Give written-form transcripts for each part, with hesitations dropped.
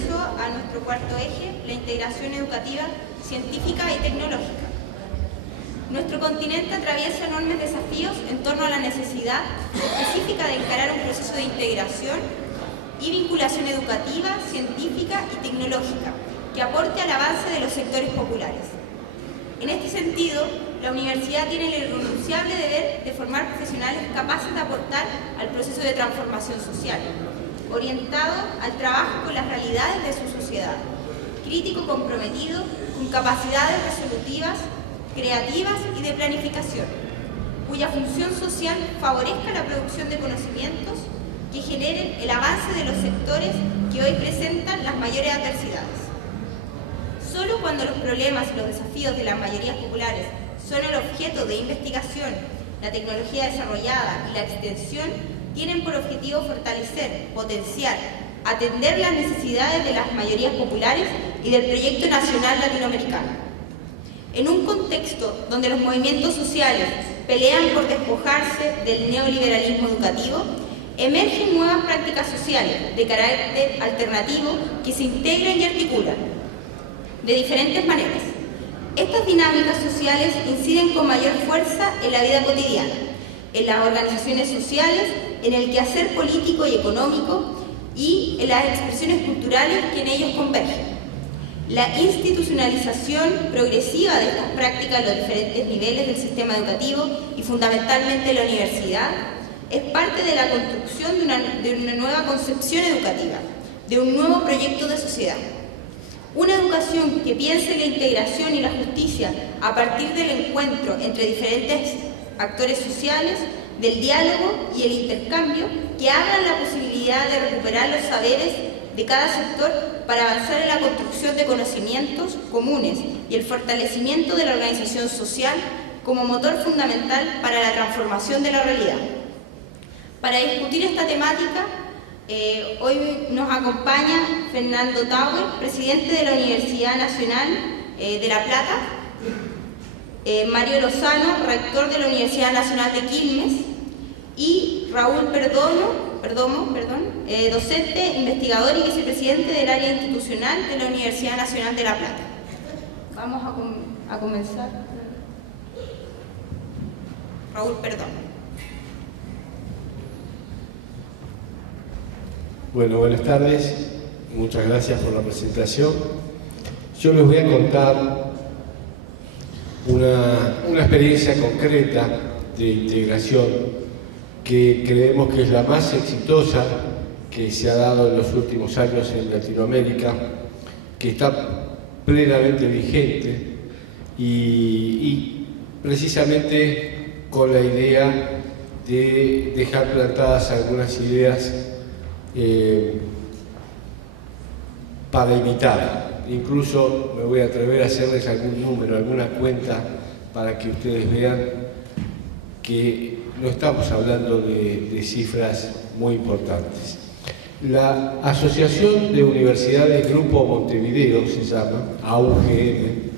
comienzo a nuestro cuarto eje, la integración educativa, científica y tecnológica. Nuestro continente atraviesa enormes desafíos en torno a la necesidad específica de encarar un proceso de integración y vinculación educativa, científica y tecnológica que aporte al avance de los sectores populares. En este sentido, la universidad tiene el irrenunciable deber de formar profesionales capaces de aportar al proceso de transformación social, orientado al trabajo con las realidades de su sociedad, crítico comprometido, con capacidades resolutivas, creativas y de planificación, cuya función social favorezca la producción de conocimientos que generen el avance de los sectores que hoy presentan las mayores adversidades. Solo cuando los problemas y los desafíos de las mayorías populares son el objeto de investigación, la tecnología desarrollada y la extensión tienen por objetivo fortalecer, potenciar, atender las necesidades de las mayorías populares y del proyecto nacional latinoamericano. En un contexto donde los movimientos sociales pelean por despojarse del neoliberalismo educativo, emergen nuevas prácticas sociales de carácter alternativo que se integran y articulan de diferentes maneras. Estas dinámicas sociales inciden con mayor fuerza en la vida cotidiana, en las organizaciones sociales, en el quehacer político y económico y en las expresiones culturales que en ellos convergen. La institucionalización progresiva de estas prácticas en los diferentes niveles del sistema educativo y fundamentalmente la universidad es parte de la construcción de una nueva concepción educativa, de un nuevo proyecto de sociedad. Una educación que piense en la integración y la justicia a partir del encuentro entre diferentes actores sociales, del diálogo y el intercambio, que abran la posibilidad de recuperar los saberes de cada sector para avanzar en la construcción de conocimientos comunes y el fortalecimiento de la organización social como motor fundamental para la transformación de la realidad. Para discutir esta temática, hoy nos acompaña Fernando Tauer, presidente de la Universidad Nacional de La Plata, Mario Lozano, rector de la Universidad Nacional de Quilmes, y Raúl Perdomo, docente, investigador y vicepresidente del área institucional de la Universidad Nacional de La Plata. Vamos a comenzar. Raúl Perdomo. Bueno, buenas tardes, muchas gracias por la presentación. Yo les voy a contar una experiencia concreta de integración que creemos que es la más exitosa que se ha dado en los últimos años en Latinoamérica, que está plenamente vigente y precisamente con la idea de dejar plantadas algunas ideas para imitar. Incluso me voy a atrever a hacerles algún número, alguna cuenta, para que ustedes vean que no estamos hablando de cifras muy importantes. La Asociación de Universidades Grupo Montevideo, se llama, AUGM,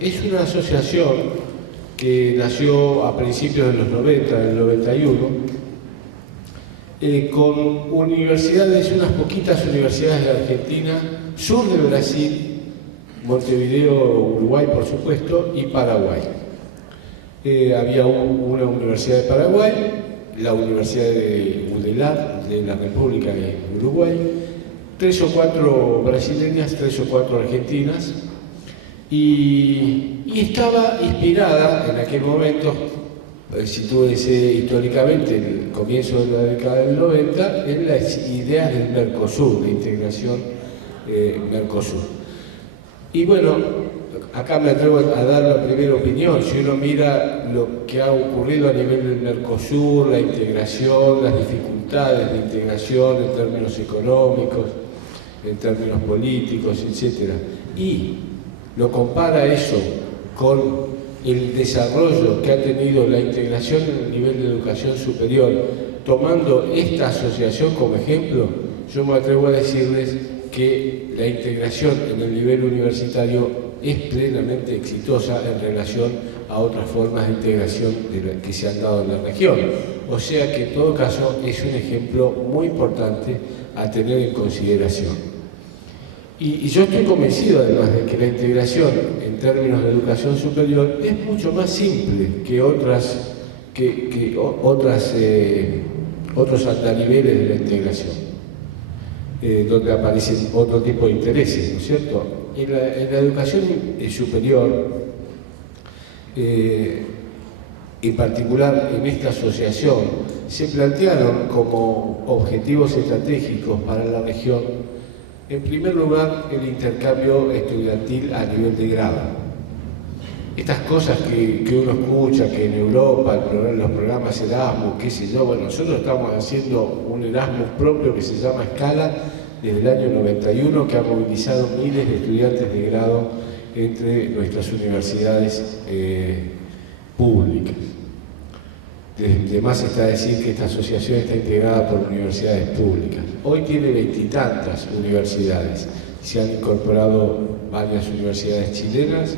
es una asociación que nació a principios de los 90, en el 91, con universidades, unas poquitas universidades de Argentina, sur de Brasil, Montevideo, Uruguay, por supuesto, y Paraguay. Había una universidad de Paraguay, la Universidad de UDELAR, de la República de Uruguay, 3 o 4 brasileñas, 3 o 4 argentinas, y estaba inspirada en aquel momento, sitúense históricamente en el comienzo de la década del 90, en las ideas del Mercosur, de integración Mercosur. Y bueno, acá me atrevo a dar la primera opinión. Si uno mira lo que ha ocurrido a nivel del Mercosur, la integración, las dificultades de integración en términos económicos, en términos políticos, etc., y lo compara eso con el desarrollo que ha tenido la integración en el nivel de educación superior, tomando esta asociación como ejemplo, yo me atrevo a decirles que la integración en el nivel universitario es plenamente exitosa en relación a otras formas de integración que se han dado en la región. O sea que en todo caso es un ejemplo muy importante a tener en consideración. Y yo estoy convencido además de que la integración en términos de educación superior es mucho más simple que otros andaniveles de la integración, donde aparecen otro tipo de intereses, ¿no es cierto? En la educación superior, en particular en esta asociación, se plantearon como objetivos estratégicos para la región, en primer lugar, el intercambio estudiantil a nivel de grado. Estas cosas que uno escucha, que en Europa, los programas Erasmus, qué sé yo, bueno, nosotros estamos haciendo un Erasmus propio que se llama Scala desde el año 91, que ha movilizado miles de estudiantes de grado entre nuestras universidades públicas. De más está decir que esta asociación está integrada por universidades públicas. Hoy tiene 20 y tantas universidades. Se han incorporado varias universidades chilenas.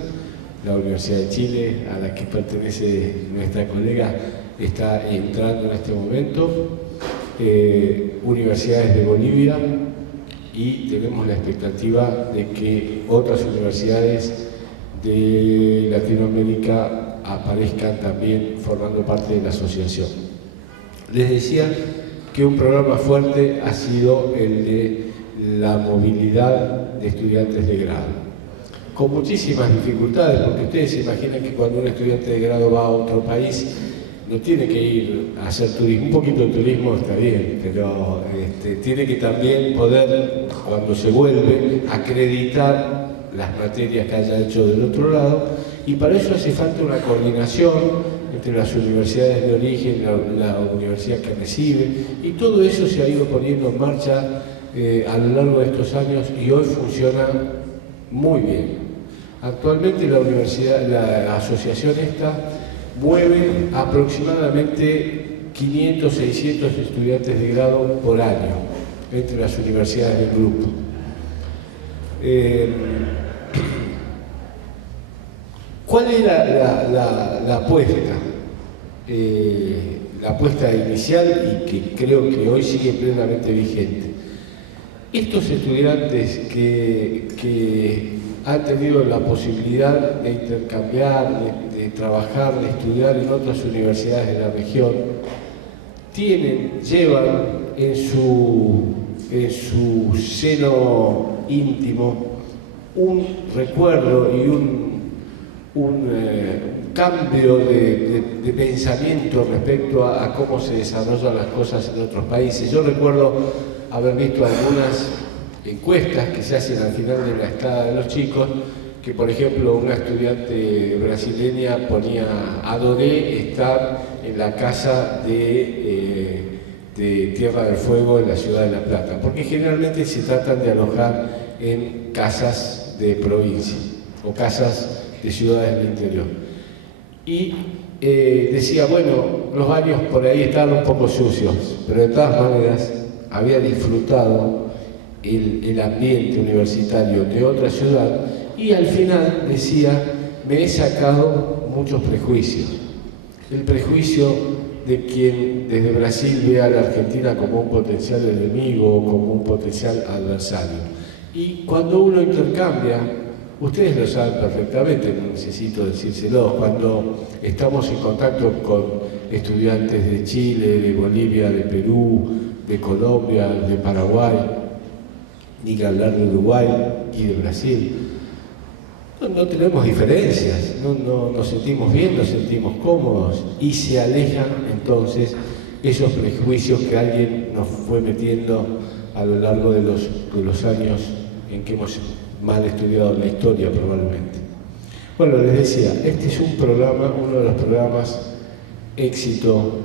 La Universidad de Chile, a la que pertenece nuestra colega, está entrando en este momento. Universidades de Bolivia, y tenemos la expectativa de que otras universidades de Latinoamérica aparezcan también formando parte de la asociación. Les decía que un programa fuerte ha sido el de la movilidad de estudiantes de grado, con muchísimas dificultades, porque ustedes se imaginan que cuando un estudiante de grado va a otro país, no tiene que ir a hacer turismo, un poquito de turismo está bien, pero tiene que también poder, cuando se vuelve, acreditar las materias que haya hecho del otro lado, y para eso hace falta una coordinación entre las universidades de origen, la universidad que recibe, y todo eso se ha ido poniendo en marcha a lo largo de estos años y hoy funciona muy bien. Actualmente la asociación esta mueve aproximadamente 500, 600 estudiantes de grado por año entre las universidades del grupo. ¿Cuál era la apuesta? La apuesta inicial, y que creo que hoy sigue plenamente vigente. Estos estudiantes que han tenido la posibilidad de intercambiar, de trabajar, de estudiar en otras universidades de la región, llevan en su seno íntimo un recuerdo y un cambio de pensamiento respecto a cómo se desarrollan las cosas en otros países. Yo recuerdo haber visto algunas encuestas que se hacen al final de la estada de los chicos, que por ejemplo una estudiante brasileña adoré estar en la casa de Tierra del Fuego en la ciudad de La Plata, porque generalmente se tratan de alojar en casas de provincia o casas de ciudades del interior. Y decía, bueno, los baños por ahí estaban un poco sucios, pero de todas maneras había disfrutado el ambiente universitario de otra ciudad, y al final decía, me he sacado muchos prejuicios. El prejuicio de quien desde Brasil ve a la Argentina como un potencial enemigo o como un potencial adversario. Y cuando uno intercambia, ustedes lo saben perfectamente, no necesito decírselo, cuando estamos en contacto con estudiantes de Chile, de Bolivia, de Perú, de Colombia, de Paraguay, ni que hablar de Uruguay y de Brasil, no tenemos diferencias, no nos sentimos bien, nos sentimos cómodos, y se alejan entonces esos prejuicios que alguien nos fue metiendo a lo largo de los años en que hemos mal estudiado la historia probablemente. Bueno, les decía, este es uno de los programas éxito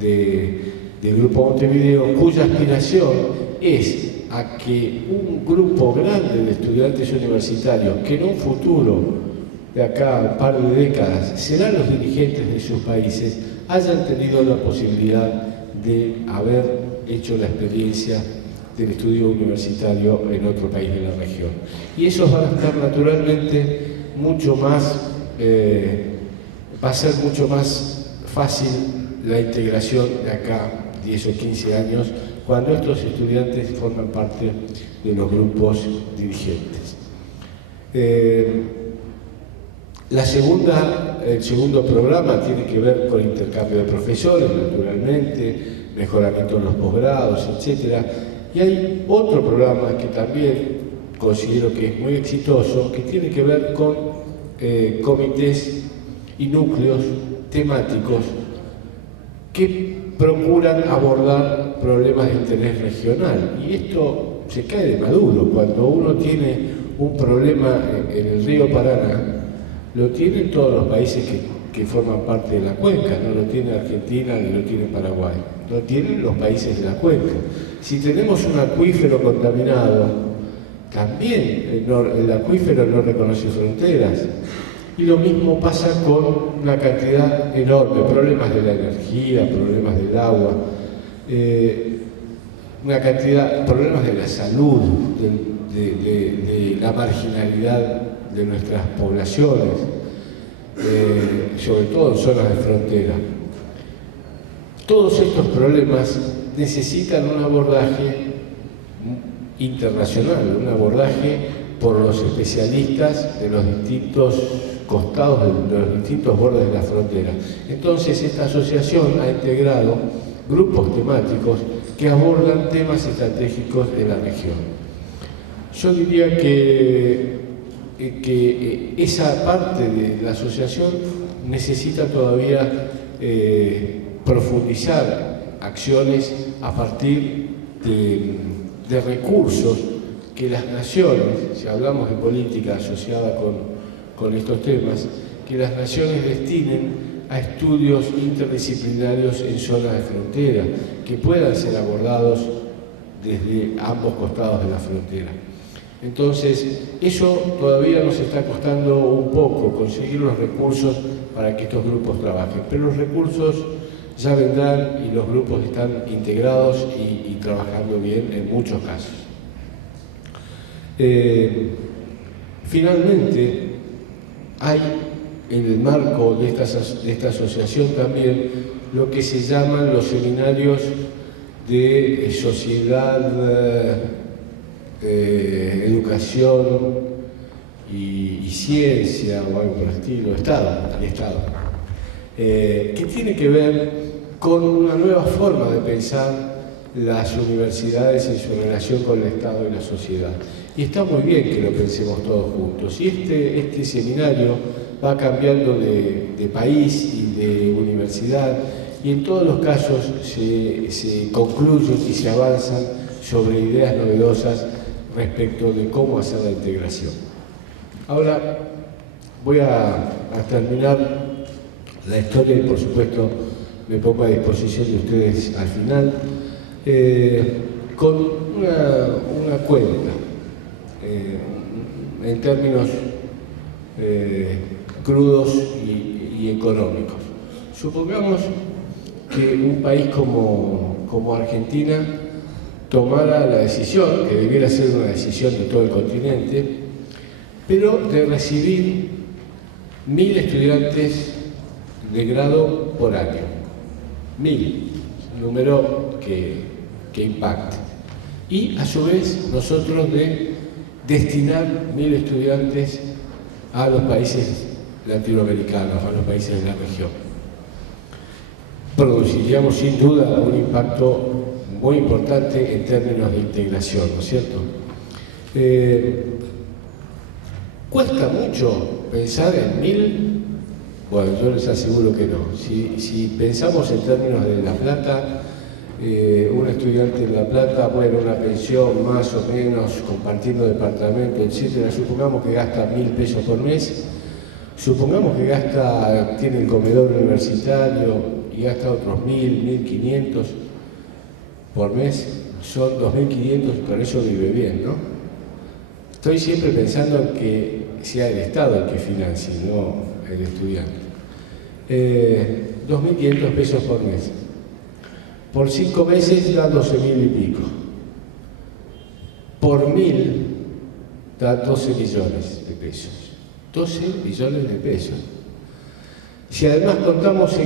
del Grupo Montevideo, cuya aspiración es a que un grupo grande de estudiantes universitarios, que en un futuro, de acá a un par de décadas, serán los dirigentes de sus países, hayan tenido la posibilidad de haber hecho la experiencia del estudio universitario en otro país de la región. Y esos van a estar naturalmente mucho más, va a ser mucho más fácil la integración de acá 10 o 15 años cuando estos estudiantes forman parte de los grupos dirigentes. El segundo programa tiene que ver con intercambio de profesores, naturalmente, mejoramiento de los posgrados, etc. Y hay otro programa que también considero que es muy exitoso, que tiene que ver con comités y núcleos temáticos que procuran abordar problemas de interés regional. Y esto se cae de maduro. Cuando uno tiene un problema en el río Paraná, lo tienen todos los países que forman parte de la cuenca, no lo tiene Argentina ni lo tiene Paraguay, lo tienen los países de la cuenca. Si tenemos un acuífero contaminado, también el acuífero no reconoce fronteras. Y lo mismo pasa con una cantidad enorme, problemas de la energía, problemas del agua, problemas de la salud, de la marginalidad de nuestras poblaciones, sobre todo en zonas de frontera. Todos estos problemas necesitan un abordaje internacional, un abordaje por los especialistas de los distintos costados, de los distintos bordes de la frontera. Entonces, esta asociación ha integrado grupos temáticos que abordan temas estratégicos de la región. Yo diría que esa parte de la asociación necesita todavía profundizar acciones a partir de recursos que las naciones, si hablamos de política asociada con estos temas, que las naciones destinen a estudios interdisciplinarios en zonas de frontera, que puedan ser abordados desde ambos costados de la frontera. Entonces, eso todavía nos está costando un poco, conseguir los recursos para que estos grupos trabajen, pero los recursos ya vendrán y los grupos están integrados y trabajando bien en muchos casos. Finalmente, hay en el marco de esta asociación también lo que se llaman los seminarios de sociedad, educación y ciencia o algo por el estilo, Estado, que tiene que ver con una nueva forma de pensar las universidades en su relación con el Estado y la sociedad. Y está muy bien que lo pensemos todos juntos. Y este seminario va cambiando de país y de universidad, y en todos los casos se concluyen y se avanzan sobre ideas novedosas respecto de cómo hacer la integración. Ahora voy a terminar la historia y, por supuesto, me pongo a disposición de ustedes al final con una cuenta en términos crudos y económicos. Supongamos que un país como Argentina tomara la decisión, que debiera ser una decisión de todo el continente, pero de recibir 1000 estudiantes de grado por año. 1000, un número que impacte. Y a su vez nosotros de destinar 1000 estudiantes a los países latinoamericanos, a los países de la región. Produciríamos sin duda un impacto muy importante en términos de integración, ¿no es cierto? ¿Cuesta mucho pensar en 1000? Bueno, yo les aseguro que no. Si pensamos en términos de La Plata, un estudiante en La Plata, bueno, una pensión más o menos, compartiendo departamento, etcétera, supongamos que gasta 1000 pesos por mes, supongamos que tiene el comedor universitario y gasta otros 1000, 1500 por mes, son 2500, con eso vive bien, ¿no? Estoy siempre pensando en que sea el Estado el que financie, no el estudiante. 2500 pesos por mes. Por 5 meses da 12.000 y pico. Por 1000 da 12 millones de pesos. 12 millones de pesos. Si además tenemos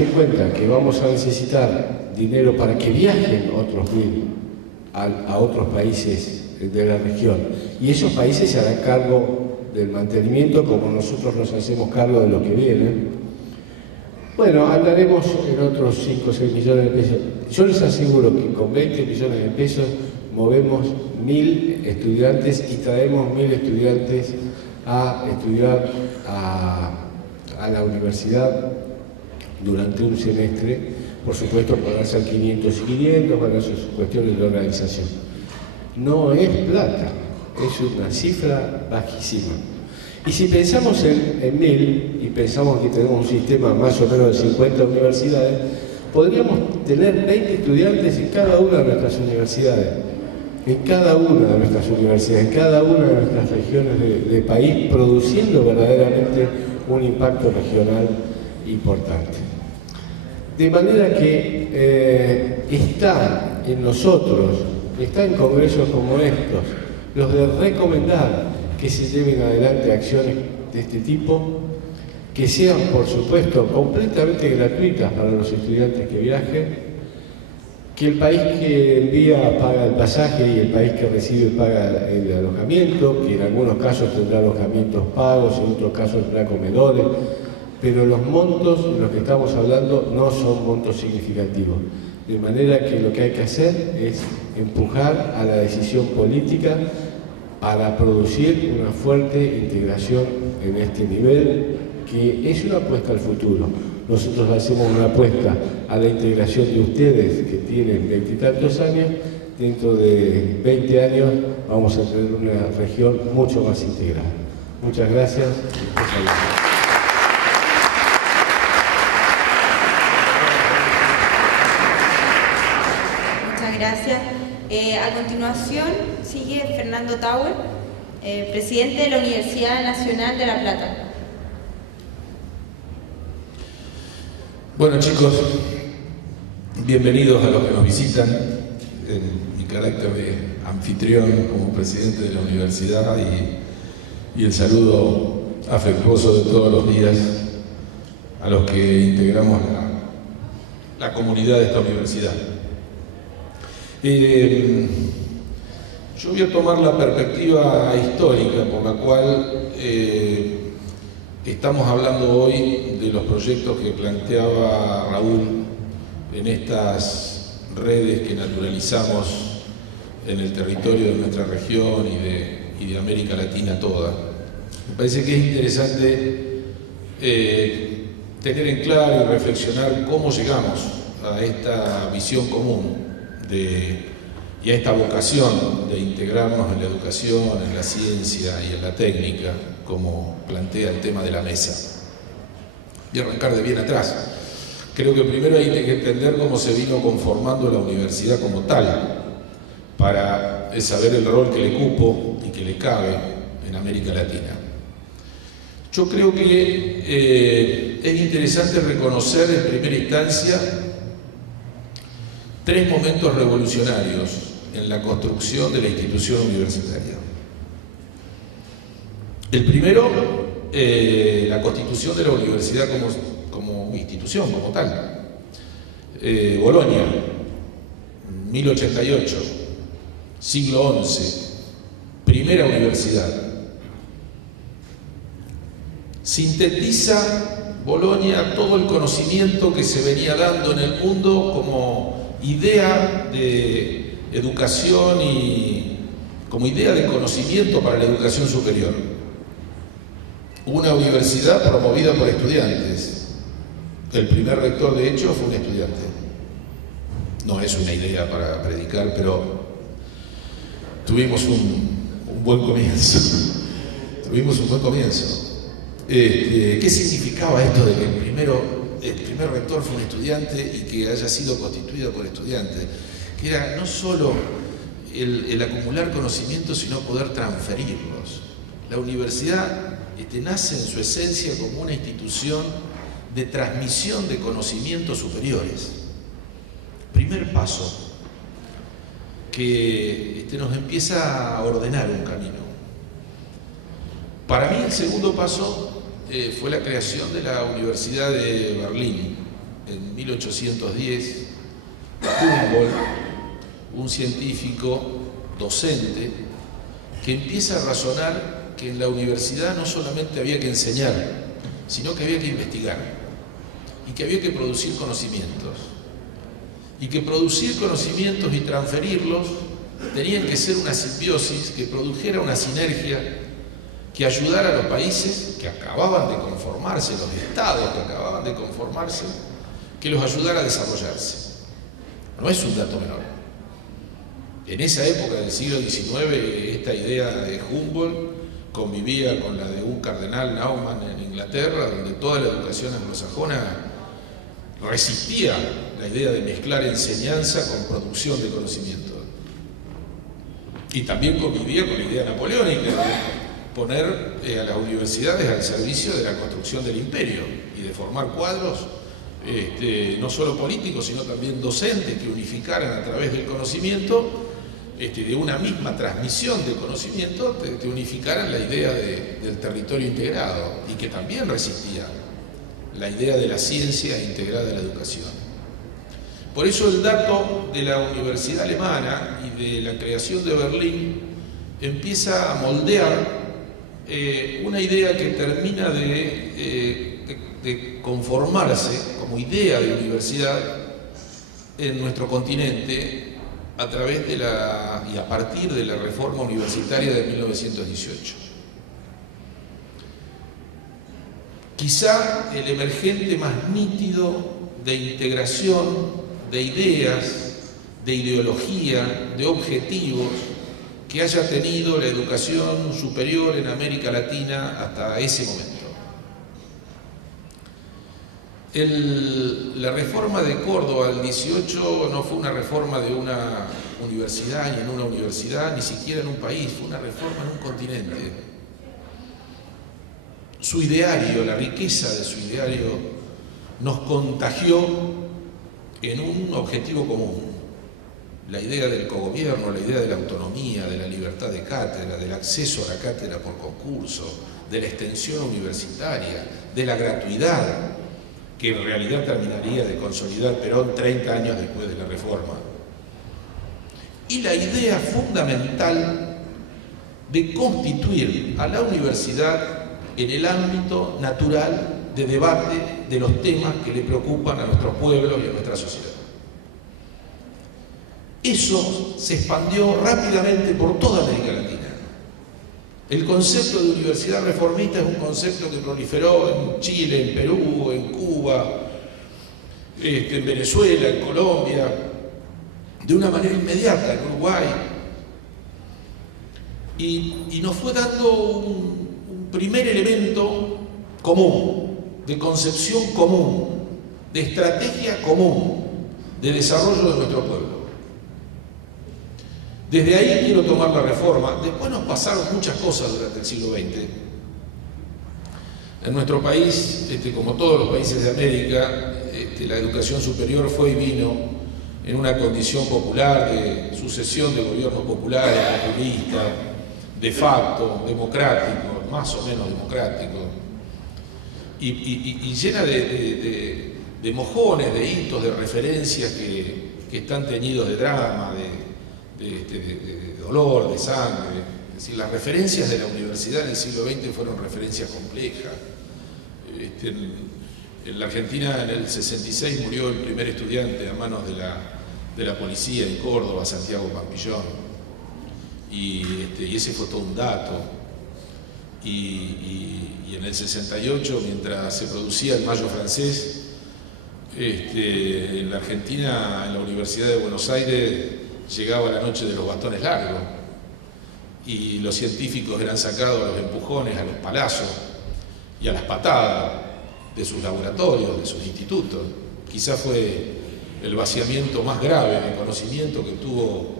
en cuenta que vamos a necesitar dinero para que viajen otros 1000 a otros países de la región. Y esos países se harán cargo del mantenimiento como nosotros nos hacemos cargo de lo que viene. Bueno, andaremos en otros 5 o 6 millones de pesos. Yo les aseguro que con 20 millones de pesos movemos 1000 estudiantes y traemos 1000 estudiantes a estudiar a la universidad durante un semestre. Por supuesto, podrán ser 500 y 500, bueno, eso es cuestiones de organización. No es plata, es una cifra bajísima. Y si pensamos en 1000 y pensamos que tenemos un sistema más o menos de 50 universidades, podríamos tener 20 estudiantes en cada una de nuestras universidades. En cada una de nuestras universidades, en cada una de nuestras regiones de país, produciendo verdaderamente un impacto regional importante. De manera que está en nosotros, está en congresos como estos, los de recomendar que se lleven adelante acciones de este tipo, que sean, por supuesto, completamente gratuitas para los estudiantes que viajen, que el país que envía paga el pasaje y el país que recibe paga el alojamiento, que en algunos casos tendrá alojamientos pagos, en otros casos tendrá comedores, pero los montos de los que estamos hablando no son montos significativos. De manera que lo que hay que hacer es empujar a la decisión política para producir una fuerte integración en este nivel, que es una apuesta al futuro. Nosotros hacemos una apuesta a la integración de ustedes, que tienen 20 y tantos años. Dentro de 20 años vamos a tener una región mucho más integrada. Muchas gracias. Muchas gracias. A continuación sigue Fernando Tauer, presidente de la Universidad Nacional de La Plata. Bueno, chicos, bienvenidos a los que nos visitan. En mi carácter de anfitrión como presidente de la universidad y el saludo afectuoso de todos los días a los que integramos la comunidad de esta universidad. Yo voy a tomar la perspectiva histórica por la cual estamos hablando hoy de los proyectos que planteaba Raúl en estas redes que naturalizamos en el territorio de nuestra región y de América Latina toda. Me parece que es interesante tener en claro y reflexionar cómo llegamos a esta visión común y a esta vocación de integrarnos en la educación, en la ciencia y en la técnica, como plantea el tema de la mesa. Voy a arrancar de bien atrás. Creo que primero hay que entender cómo se vino conformando la universidad como tal, para saber el rol que le cupo y que le cabe en América Latina. Yo creo que es interesante reconocer en primera instancia 3 momentos revolucionarios en la construcción de la institución universitaria. El primero, la constitución de la universidad como institución, como tal. Bolonia, 1088, siglo XI, primera universidad. Sintetiza Bolonia todo el conocimiento que se venía dando en el mundo como idea de educación y como idea de conocimiento para la educación superior. Una universidad promovida por estudiantes. El primer rector, de hecho, fue un estudiante. No es una idea para predicar, pero tuvimos un buen comienzo. Tuvimos un buen comienzo. ¿Qué significaba esto de que el primer rector fue un estudiante y que haya sido constituido por estudiantes? Que era no solo el acumular conocimientos, sino poder transferirlos. La universidad nace en su esencia como una institución de transmisión de conocimientos superiores. Primer paso que nos empieza a ordenar un camino. Para mí el segundo paso fue la creación de la Universidad de Berlín en 1810, Humboldt, un científico docente, que empieza a razonar que en la universidad no solamente había que enseñar, sino que había que investigar y que había que producir conocimientos. Y que producir conocimientos y transferirlos tenían que ser una simbiosis que produjera una sinergia que ayudara a los países que acababan de conformarse, los estados que acababan de conformarse, que los ayudara a desarrollarse. No es un dato menor. En esa época del siglo XIX, esta idea de Humboldt convivía con la de un cardenal Naumann en Inglaterra, donde toda la educación anglosajona resistía la idea de mezclar enseñanza con producción de conocimiento. Y también convivía con la idea napoleónica de poner a las universidades al servicio de la construcción del imperio y de formar cuadros no solo políticos, sino también docentes que unificaran a través del conocimiento, de una misma transmisión de conocimiento, te unificaran la idea del territorio integrado, y que también resistía la idea de la ciencia integrada en la educación. Por eso el dato de la Universidad Alemana y de la creación de Berlín empieza a moldear una idea que termina de conformarse como idea de universidad en nuestro continente a través de y a partir de la reforma universitaria de 1918. Quizá el emergente más nítido de integración de ideas, de ideología, de objetivos que haya tenido la educación superior en América Latina hasta ese momento. La reforma de Córdoba del 18 no fue una reforma de una universidad y en una universidad, ni siquiera en un país, fue una reforma en un continente. Su ideario, la riqueza de su ideario, nos contagió en un objetivo común. La idea del cogobierno, la idea de la autonomía, de la libertad de cátedra, del acceso a la cátedra por concurso, de la extensión universitaria, de la gratuidad, que en realidad terminaría de consolidar Perón 30 años después de la reforma. Y la idea fundamental de constituir a la universidad en el ámbito natural de debate de los temas que le preocupan a nuestro pueblo y a nuestra sociedad. Eso se expandió rápidamente por toda América Latina. El concepto de universidad reformista es un concepto que proliferó en Chile, en Perú, en Cuba, en Venezuela, en Colombia, de una manera inmediata, en Uruguay. Y nos fue dando un primer elemento común, de concepción común, de estrategia común, de desarrollo de nuestro pueblo. Desde ahí quiero tomar la reforma. Después nos pasaron muchas cosas durante el siglo XX. En nuestro país, como todos los países de América, la educación superior fue y vino en una condición popular de sucesión de gobiernos populares, populistas, de facto, democráticos, más o menos democráticos, y llena de mojones, de hitos, de referencias que están teñidos de drama, de dolor, de sangre. Es decir, las referencias de la universidad en el siglo XX fueron referencias complejas. En la Argentina, en el 66, murió el primer estudiante a manos de la policía en Córdoba, Santiago Pampillón. Y ese fue todo un dato. Y en el 68, mientras se producía el Mayo francés, en la Argentina, en la Universidad de Buenos Aires, llegaba la noche de los bastones largos y los científicos eran sacados a los empujones, a los palazos y a las patadas de sus laboratorios, de sus institutos. Quizás fue el vaciamiento más grave de conocimiento que tuvo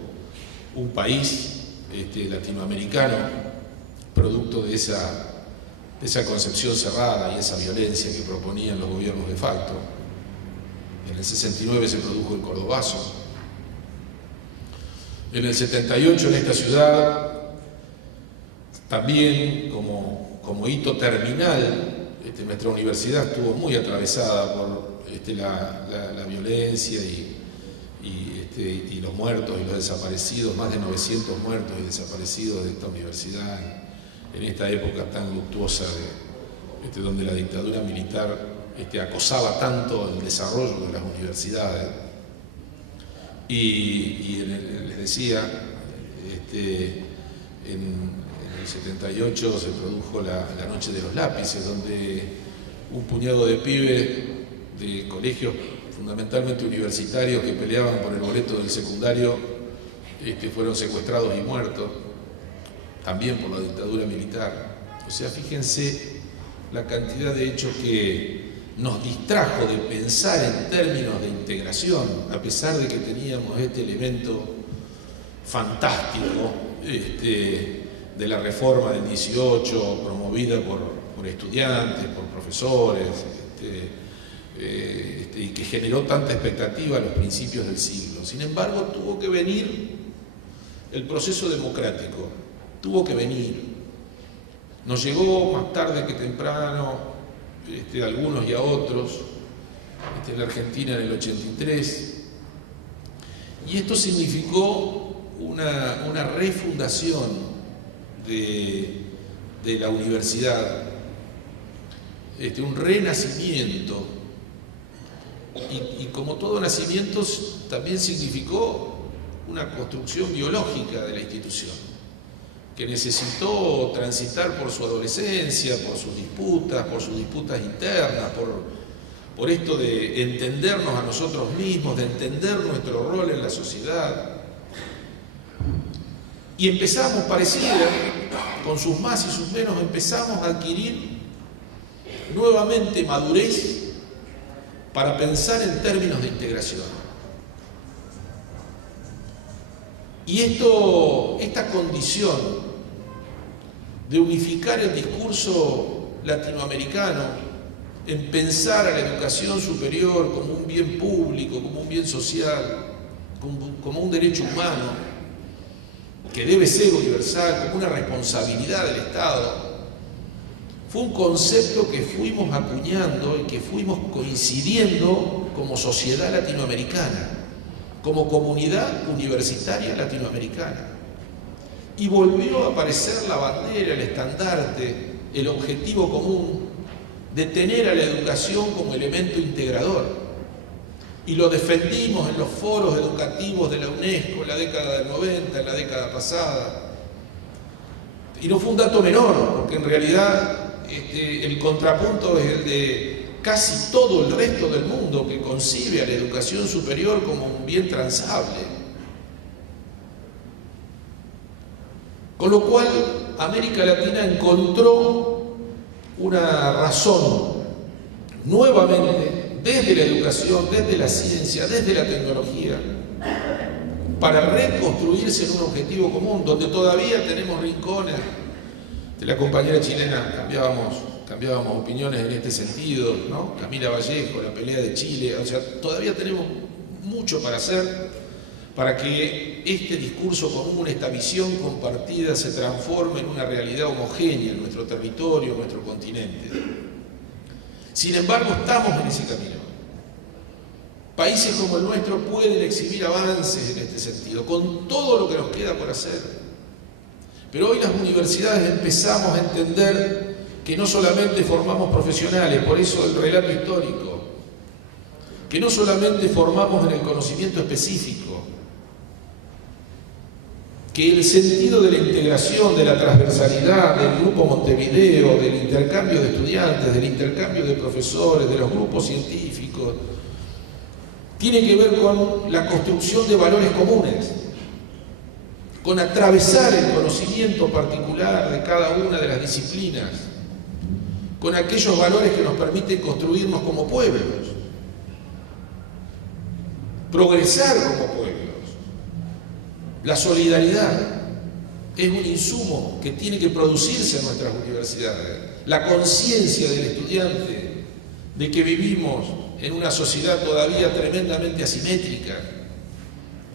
un país latinoamericano, producto de esa concepción cerrada y esa violencia que proponían los gobiernos de facto. En el 69 se produjo el Cordobazo. En el 78 en esta ciudad, también como hito terminal, nuestra universidad estuvo muy atravesada por la violencia y y los muertos y los desaparecidos, más de 900 muertos y desaparecidos de esta universidad en esta época tan luctuosa donde la dictadura militar acosaba tanto el desarrollo de las universidades. Les decía, en el 78 se produjo la Noche de los Lápices, donde un puñado de pibes de colegios fundamentalmente universitarios que peleaban por el boleto del secundario fueron secuestrados y muertos, también por la dictadura militar. O sea, fíjense la cantidad de hechos que nos distrajo de pensar en términos de integración, a pesar de que teníamos este elemento fantástico de la reforma del 18, promovida por estudiantes, por profesores, y que generó tanta expectativa a los principios del siglo. Sin embargo, tuvo que venir el proceso democrático, tuvo que venir. Nos llegó más tarde que temprano, a algunos y a otros, en la Argentina en el 83, y esto significó una refundación de la universidad, un renacimiento, y como todo nacimiento también significó una construcción biológica de la institución, que necesitó transitar por su adolescencia, por sus disputas internas, por esto de entendernos a nosotros mismos, de entender nuestro rol en la sociedad. Y empezamos, pareciera, con sus más y sus menos, empezamos a adquirir nuevamente madurez para pensar en términos de integración. Y esta condición de unificar el discurso latinoamericano en pensar a la educación superior como un bien público, como un bien social, como un derecho humano, que debe ser universal, como una responsabilidad del Estado, fue un concepto que fuimos acuñando y que fuimos coincidiendo como sociedad latinoamericana, como comunidad universitaria latinoamericana. Y volvió a aparecer la bandera, el estandarte, el objetivo común de tener a la educación como elemento integrador. Y lo defendimos en los foros educativos de la UNESCO en la década del 90, en la década pasada. Y no fue un dato menor, porque en realidad el contrapunto es el de casi todo el resto del mundo que concibe a la educación superior como un bien transable. Con lo cual, América Latina encontró una razón, nuevamente, desde la educación, desde la ciencia, desde la tecnología, para reconstruirse en un objetivo común, donde todavía tenemos rincones. De la compañera chilena cambiábamos opiniones en este sentido, ¿no? Camila Vallejo, la pelea de Chile, o sea, todavía tenemos mucho para hacer para que este discurso común, esta visión compartida se transforme en una realidad homogénea en nuestro territorio, en nuestro continente. Sin embargo, estamos en ese camino. Países como el nuestro pueden exhibir avances en este sentido, con todo lo que nos queda por hacer. Pero hoy las universidades empezamos a entender que no solamente formamos profesionales, por eso el relato histórico, que no solamente formamos en el conocimiento específico, que el sentido de la integración, de la transversalidad, del grupo Montevideo, del intercambio de estudiantes, del intercambio de profesores, de los grupos científicos, tiene que ver con la construcción de valores comunes, con atravesar el conocimiento particular de cada una de las disciplinas, con aquellos valores que nos permiten construirnos como pueblos, progresar como pueblos. La solidaridad es un insumo que tiene que producirse en nuestras universidades. La conciencia del estudiante de que vivimos en una sociedad todavía tremendamente asimétrica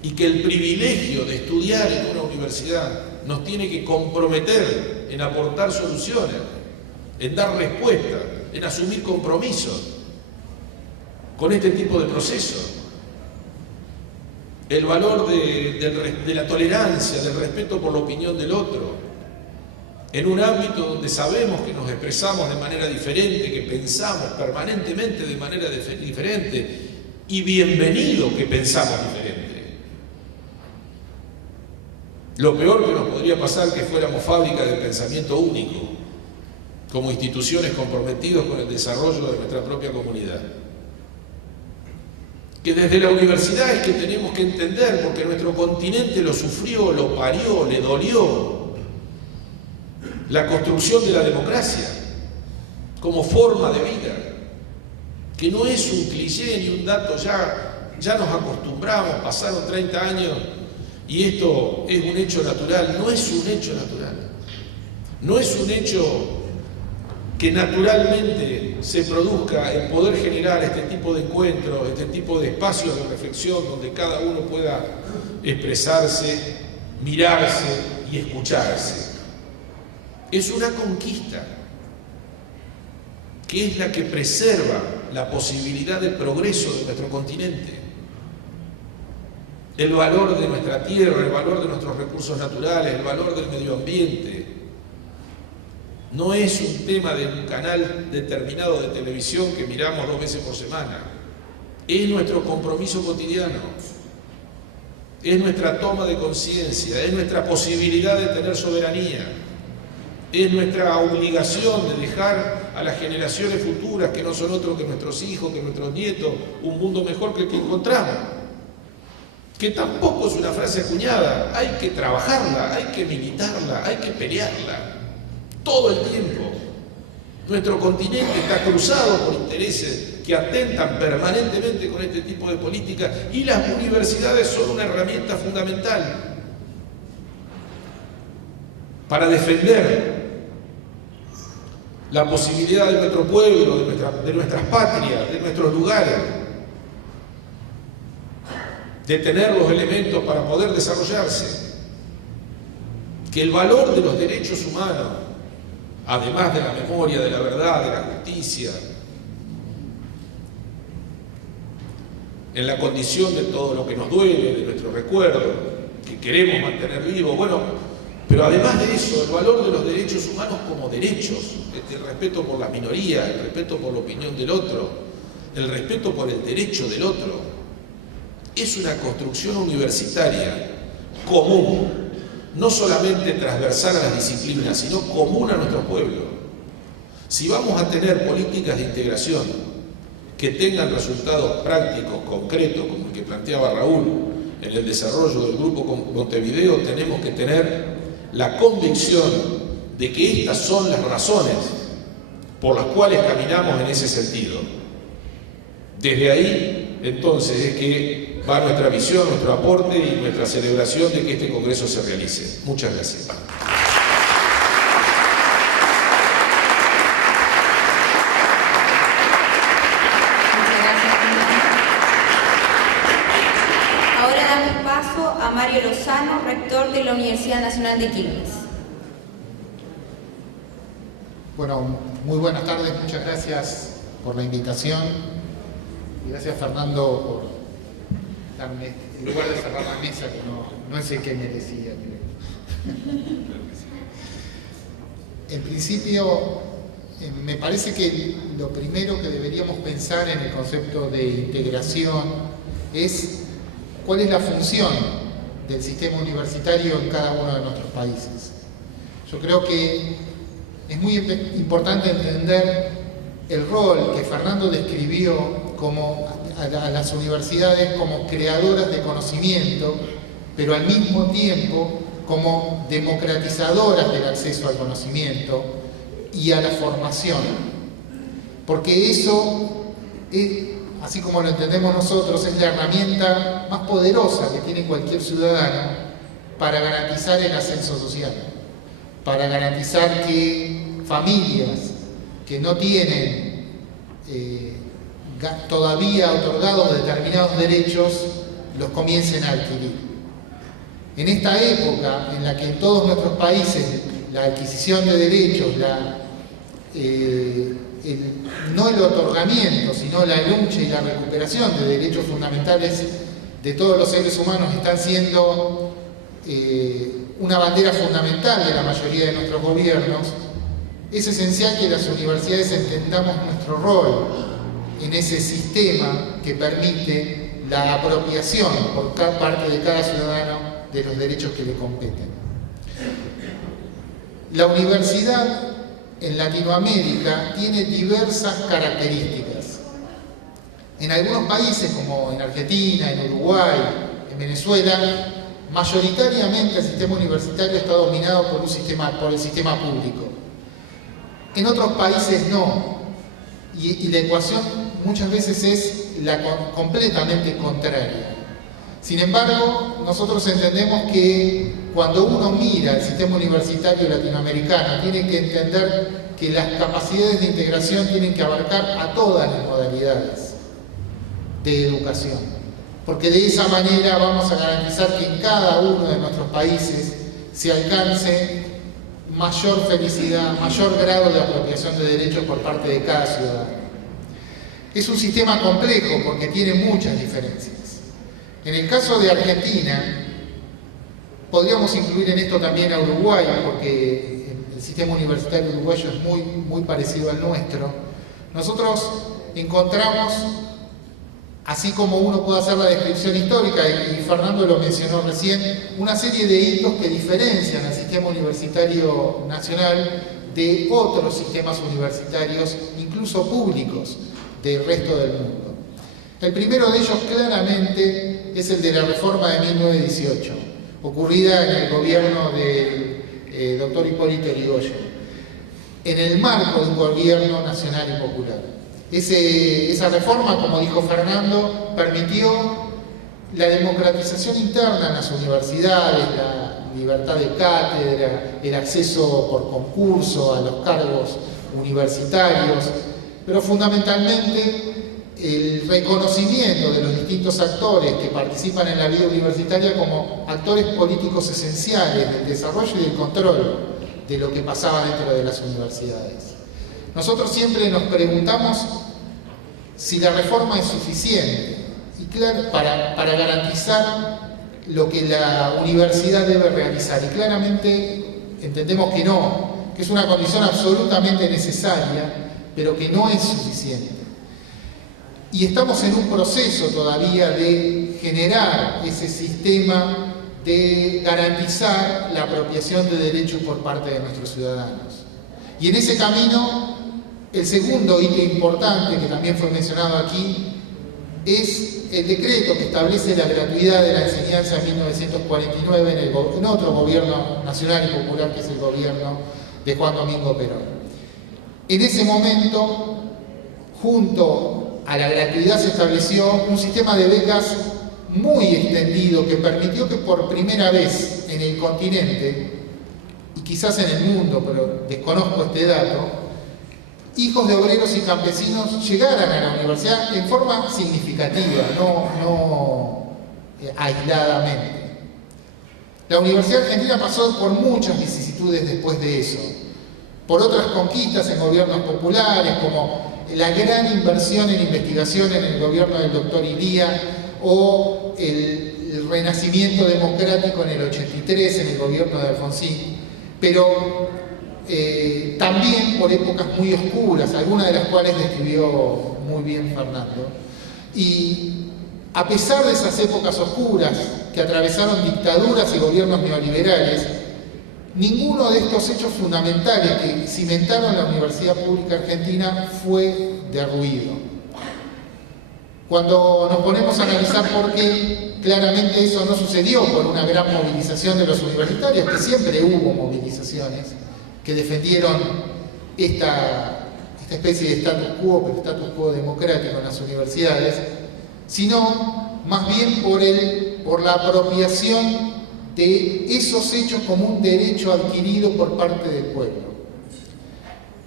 y que el privilegio de estudiar en una universidad nos tiene que comprometer en aportar soluciones, en dar respuestas, en asumir compromisos con este tipo de procesos. el valor de la tolerancia, del respeto por la opinión del otro, en un ámbito donde sabemos que nos expresamos de manera diferente, que pensamos permanentemente de manera diferente, y bienvenido que pensamos diferente. Lo peor que nos podría pasar es que fuéramos fábrica de pensamiento único, como instituciones comprometidas con el desarrollo de nuestra propia comunidad. Que desde la universidad es que tenemos que entender, porque nuestro continente lo sufrió, lo parió, le dolió, la construcción de la democracia como forma de vida, que no es un cliché ni un dato, ya nos acostumbramos, pasaron 30 años y esto es un hecho natural. No es un hecho natural, no es un hecho que naturalmente se produzca el poder generar este tipo de encuentros, este tipo de espacios de reflexión donde cada uno pueda expresarse, mirarse y escucharse. Es una conquista que es la que preserva la posibilidad de progreso de nuestro continente. El valor de nuestra tierra, el valor de nuestros recursos naturales, el valor del medio ambiente. No es un tema de un canal determinado de televisión que miramos 2 veces por semana. Es nuestro compromiso cotidiano. Es nuestra toma de conciencia, es nuestra posibilidad de tener soberanía. Es nuestra obligación de dejar a las generaciones futuras, que no son otros que nuestros hijos, que nuestros nietos, un mundo mejor que el que encontramos. Que tampoco es una frase acuñada, hay que trabajarla, hay que militarla, hay que pelearla. Todo el tiempo. Nuestro continente está cruzado por intereses que atentan permanentemente con este tipo de políticas, y las universidades son una herramienta fundamental para defender la posibilidad de nuestro pueblo, de nuestras patrias, de nuestros lugares, de tener los elementos para poder desarrollarse. Que el valor de los derechos humanos, además de la memoria, de la verdad, de la justicia, en la condición de todo lo que nos duele, de nuestro recuerdo, que queremos mantener vivo, bueno, pero además de eso, el valor de los derechos humanos como derechos, el respeto por las minorías, el respeto por la opinión del otro, el respeto por el derecho del otro, es una construcción universitaria común, no solamente transversal a las disciplinas, sino común a nuestro pueblo. Si vamos a tener políticas de integración que tengan resultados prácticos, concretos, como el que planteaba Raúl en el desarrollo del Grupo Montevideo, tenemos que tener la convicción de que estas son las razones por las cuales caminamos en ese sentido. Desde ahí, entonces, es que va nuestra visión, nuestro aporte y nuestra celebración de que este Congreso se realice. Muchas gracias. A Mario Lozano, rector de la Universidad Nacional de Quilmes. Bueno, muy buenas tardes, muchas gracias por la invitación y gracias, Fernando, por darme el lugar de cerrar la mesa, que no es el que merecía. En principio, me parece que lo primero que deberíamos pensar en el concepto de integración es cuál es la función del sistema universitario en cada uno de nuestros países. Yo creo que es muy importante entender el rol que Fernando describió como a las universidades como creadoras de conocimiento, pero al mismo tiempo como democratizadoras del acceso al conocimiento y a la formación. Porque eso es, así como lo entendemos nosotros, es la herramienta más poderosa que tiene cualquier ciudadano para garantizar el ascenso social, para garantizar que familias que no tienen todavía otorgados determinados derechos los comiencen a adquirir. En esta época en la que en todos nuestros países la adquisición de derechos, no el otorgamiento, sino la lucha y la recuperación de derechos fundamentales de todos los seres humanos están siendo una bandera fundamental de la mayoría de nuestros gobiernos, es esencial que las universidades entendamos nuestro rol en ese sistema que permite la apropiación por parte de cada ciudadano de los derechos que le competen. La universidad en Latinoamérica tiene diversas características. En algunos países, como en Argentina, en Uruguay, en Venezuela, mayoritariamente el sistema universitario está dominado por el sistema público. En otros países no. Y la ecuación muchas veces es completamente contraria. Sin embargo, nosotros entendemos que cuando uno mira el sistema universitario latinoamericano, tiene que entender que las capacidades de integración tienen que abarcar a todas las modalidades de educación. Porque de esa manera vamos a garantizar que en cada uno de nuestros países se alcance mayor felicidad, mayor grado de apropiación de derechos por parte de cada ciudadano. Es un sistema complejo porque tiene muchas diferencias. En el caso de Argentina, podríamos incluir en esto también a Uruguay, porque el sistema universitario uruguayo es muy parecido al nuestro. Nosotros encontramos, así como uno puede hacer la descripción histórica, y Fernando lo mencionó recién, una serie de hitos que diferencian al sistema universitario nacional de otros sistemas universitarios, incluso públicos, del resto del mundo. El primero de ellos claramente es el de la reforma de 1918, ocurrida en el gobierno del doctor Hipólito Yrigoyen, en el marco de un gobierno nacional y popular. Esa reforma, como dijo Fernando, permitió la democratización interna en las universidades, la libertad de cátedra, el acceso por concurso a los cargos universitarios, pero fundamentalmente el reconocimiento de los distintos actores que participan en la vida universitaria como actores políticos esenciales del desarrollo y del control de lo que pasaba dentro de las universidades. Nosotros siempre nos preguntamos si la reforma es suficiente y claro, para garantizar lo que la universidad debe realizar. Y claramente entendemos que no, que es una condición absolutamente necesaria, pero que no es suficiente. Y estamos en un proceso todavía de generar ese sistema de garantizar la apropiación de derechos por parte de nuestros ciudadanos. Y en ese camino, el segundo hito importante, que también fue mencionado aquí, es el decreto que establece la gratuidad de la enseñanza en 1949 en otro gobierno nacional y popular, que es el gobierno de Juan Domingo Perón. En ese momento, junto a la gratuidad, se estableció un sistema de becas muy extendido que permitió que por primera vez en el continente, y quizás en el mundo, pero desconozco este dato, hijos de obreros y campesinos llegaran a la universidad en forma significativa, no aisladamente. La Universidad Argentina pasó por muchas vicisitudes después de eso, por otras conquistas en gobiernos populares, como la gran inversión en investigación en el gobierno del doctor Ilía, o el renacimiento democrático en el 83 en el gobierno de Alfonsín, pero también por épocas muy oscuras, algunas de las cuales describió muy bien Fernando. Y a pesar de esas épocas oscuras que atravesaron dictaduras y gobiernos neoliberales, ninguno de estos hechos fundamentales que cimentaron la Universidad Pública Argentina fue derruido. Cuando nos ponemos a analizar por qué, claramente eso no sucedió por una gran movilización de los universitarios, que siempre hubo movilizaciones que defendieron esta especie de status quo, pero status quo democrático en las universidades, sino más bien por la apropiación de esos hechos como un derecho adquirido por parte del pueblo.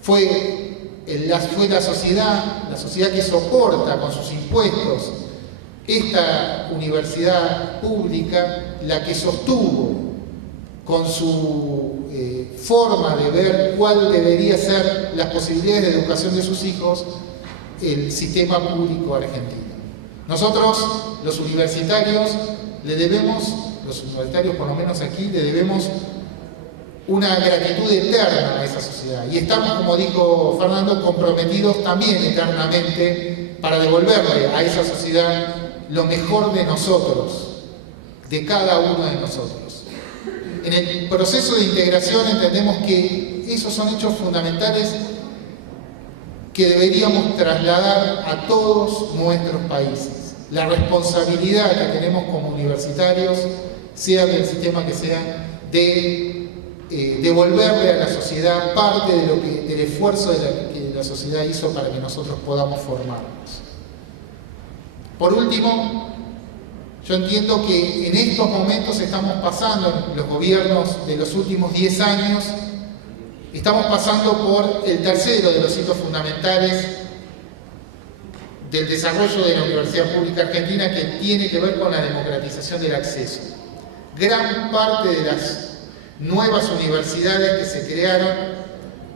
Fue la sociedad que soporta con sus impuestos esta universidad pública la que sostuvo con su forma de ver cuál debería ser las posibilidades de educación de sus hijos el sistema público argentino. Nosotros, los universitarios, los universitarios por lo menos aquí, le debemos una gratitud eterna a esa sociedad. Y estamos, como dijo Fernando, comprometidos también eternamente para devolverle a esa sociedad lo mejor de nosotros, de cada uno de nosotros. En el proceso de integración entendemos que esos son hechos fundamentales que deberíamos trasladar a todos nuestros países. La responsabilidad que tenemos como universitarios, sea del sistema que sea, de devolverle a la sociedad parte del esfuerzo que la sociedad hizo para que nosotros podamos formarnos. Por último, yo entiendo que en estos momentos estamos pasando, los gobiernos de los últimos 10 años, estamos pasando por el tercero de los hitos fundamentales del desarrollo de la Universidad Pública Argentina, que tiene que ver con la democratización del acceso. Gran parte de las nuevas universidades que se crearon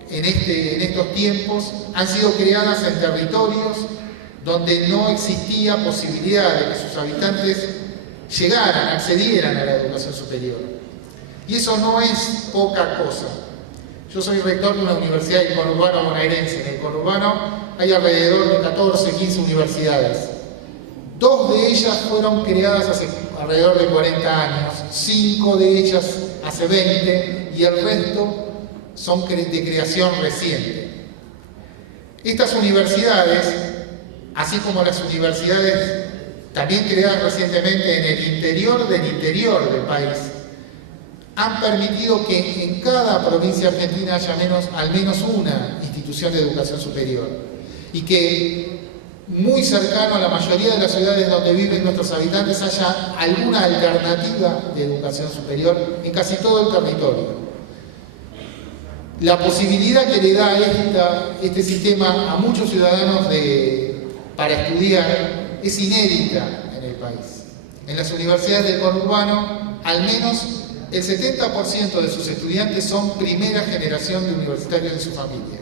en estos tiempos han sido creadas en territorios donde no existía posibilidad de que sus habitantes accedieran a la educación superior. Y eso no es poca cosa. Yo soy rector de una universidad del conurbano bonaerense. En el conurbano hay alrededor de 14, 15 universidades. 2 de ellas fueron creadas hace alrededor de 40 años, 5 de ellas hace 20 y el resto son de creación reciente. Estas universidades, así como las universidades también creadas recientemente en el interior del país, han permitido que en cada provincia argentina haya al menos una institución de educación superior y que muy cercano a la mayoría de las ciudades donde viven nuestros habitantes haya alguna alternativa de educación superior en casi todo el territorio. La posibilidad que le da este sistema a muchos ciudadanos para estudiar es inédita en el país. En las universidades del conurbano, al menos el 70% de sus estudiantes son primera generación de universitarios de su familia.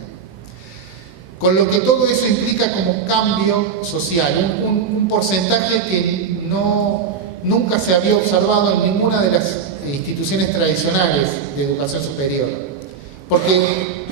Con lo que todo eso implica como cambio social, un porcentaje que nunca se había observado en ninguna de las instituciones tradicionales de educación superior. Porque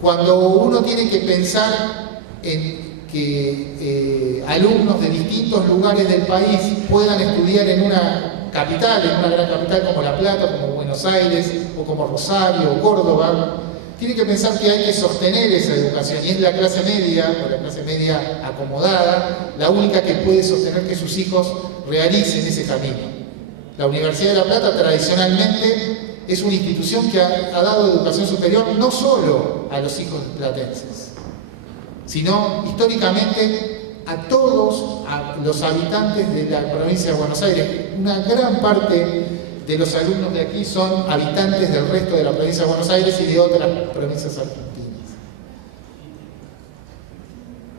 cuando uno tiene que pensar en que alumnos de distintos lugares del país puedan estudiar en una capital, en una gran capital como La Plata, como Buenos Aires, o como Rosario, o Córdoba, tiene que pensar que hay que sostener esa educación, y es la clase media, o la clase media acomodada, la única que puede sostener que sus hijos realicen ese camino. La Universidad de La Plata tradicionalmente es una institución que ha dado educación superior no solo a los hijos platenses, sino históricamente a todos los habitantes de la provincia de Buenos Aires. Una gran parte de los alumnos de aquí son habitantes del resto de la provincia de Buenos Aires y de otras provincias argentinas.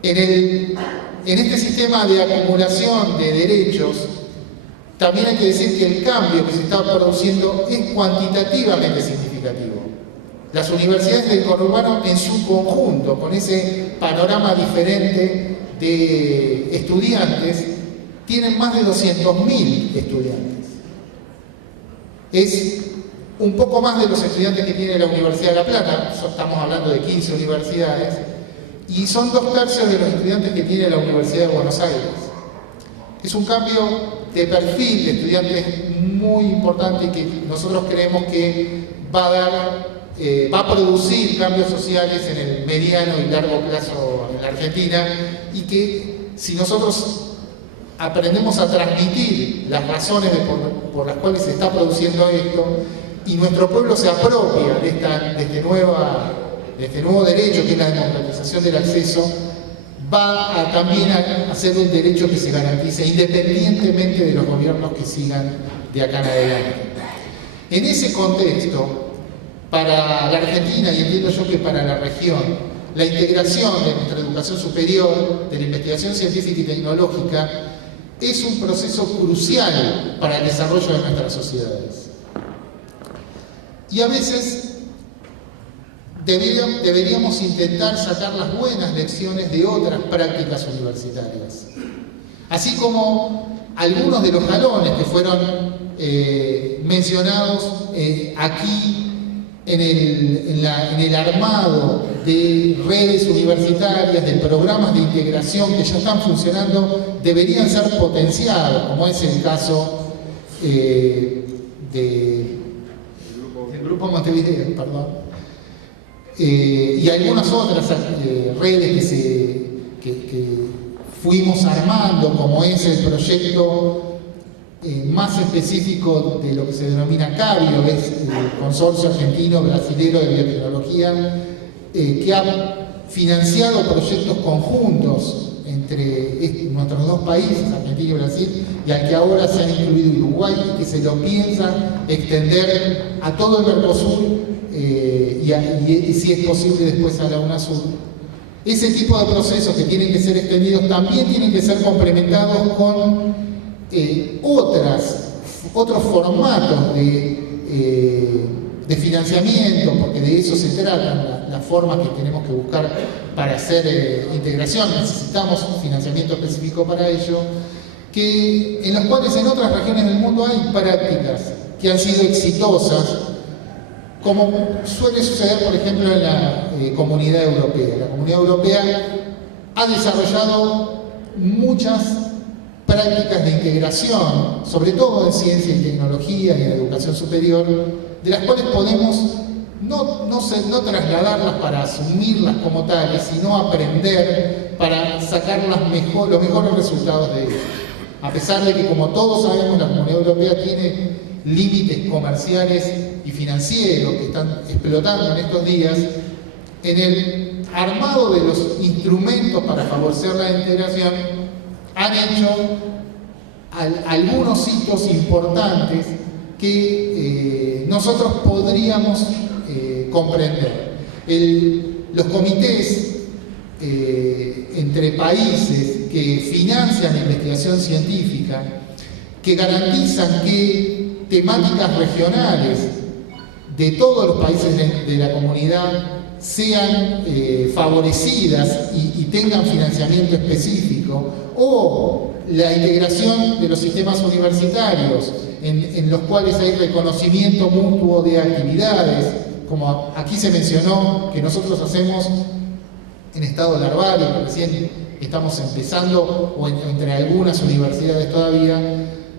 En este sistema de acumulación de derechos, también hay que decir que el cambio que se está produciendo es cuantitativamente significativo. Las universidades del conurbano en su conjunto, con ese panorama diferente de estudiantes, tienen más de 200.000 estudiantes. Es un poco más de los estudiantes que tiene la Universidad de La Plata, estamos hablando de 15 universidades, y son 2/3 de los estudiantes que tiene la Universidad de Buenos Aires. Es un cambio de perfil de estudiantes muy importante y que nosotros creemos que va a producir cambios sociales en el mediano y largo plazo en la Argentina, y que si nosotros aprendemos a transmitir las razones por las cuales se está produciendo esto, y nuestro pueblo se apropia de este nuevo derecho que es la democratización del acceso, va también a ser un derecho que se garantice independientemente de los gobiernos que sigan de acá en adelante. En ese contexto, para la Argentina, y entiendo yo que para la región, la integración de nuestra educación superior, de la investigación científica y tecnológica, es un proceso crucial para el desarrollo de nuestras sociedades. Y a veces deberíamos intentar sacar las buenas lecciones de otras prácticas universitarias. Así como algunos de los galones que fueron mencionados aquí en el armado de redes universitarias, de programas de integración que ya están funcionando, deberían ser potenciados, como es el caso del Grupo Montevideo, perdón. Y algunas otras redes que fuimos armando, como es el proyecto más específico de lo que se denomina CABIO, es el Consorcio Argentino Brasilero de Biotecnología, que ha financiado proyectos conjuntos entre nuestros dos países, Argentina y Brasil, y al que ahora se ha incluido Uruguay, y que se lo piensa extender a todo el Mercosur y si es posible después a la UNASUR. Ese tipo de procesos que tienen que ser extendidos también tienen que ser complementados con otros formatos de financiamiento, porque de eso se tratan las formas que tenemos que buscar para hacer integración. Necesitamos un financiamiento específico para ello, en los cuales en otras regiones del mundo hay prácticas que han sido exitosas, como suele suceder, por ejemplo, en la Comunidad Europea. La Comunidad Europea ha desarrollado muchas prácticas de integración, sobre todo en ciencia y tecnología y en educación superior, de las cuales podemos no trasladarlas para asumirlas como tales, sino aprender para sacar los mejores resultados de ellas. A pesar de que, como todos sabemos, la Comunidad Europea tiene límites comerciales y financieros que están explotando en estos días, en el armado de los instrumentos para favorecer la integración han hecho algunos hitos importantes que nosotros podríamos comprender. Los comités entre países que financian la investigación científica, que garantizan que temáticas regionales de todos los países de la comunidad sean favorecidas y tengan financiamiento específico, o la integración de los sistemas universitarios en los cuales hay reconocimiento mutuo de actividades, como aquí se mencionó que nosotros hacemos en estado larvario, que recién estamos empezando, o entre algunas universidades todavía,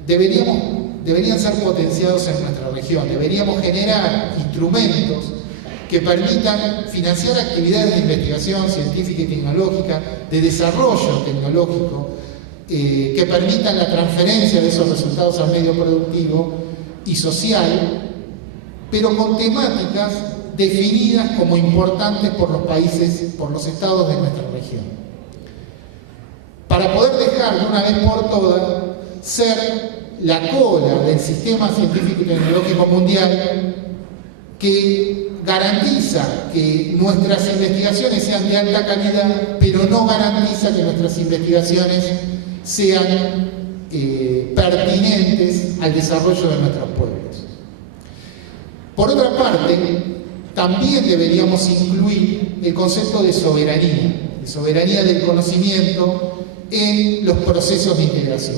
deberían ser potenciados en nuestra región. Deberíamos generar instrumentos que permitan financiar actividades de investigación científica y tecnológica, de desarrollo tecnológico, que permitan la transferencia de esos resultados al medio productivo y social, pero con temáticas definidas como importantes por los países, por los estados de nuestra región. Para poder dejar de una vez por todas ser la cola del sistema científico y tecnológico mundial, que garantiza que nuestras investigaciones sean de alta calidad, pero no garantiza que nuestras investigaciones sean pertinentes al desarrollo de nuestros pueblos. Por otra parte, también deberíamos incluir el concepto de soberanía del conocimiento en los procesos de integración.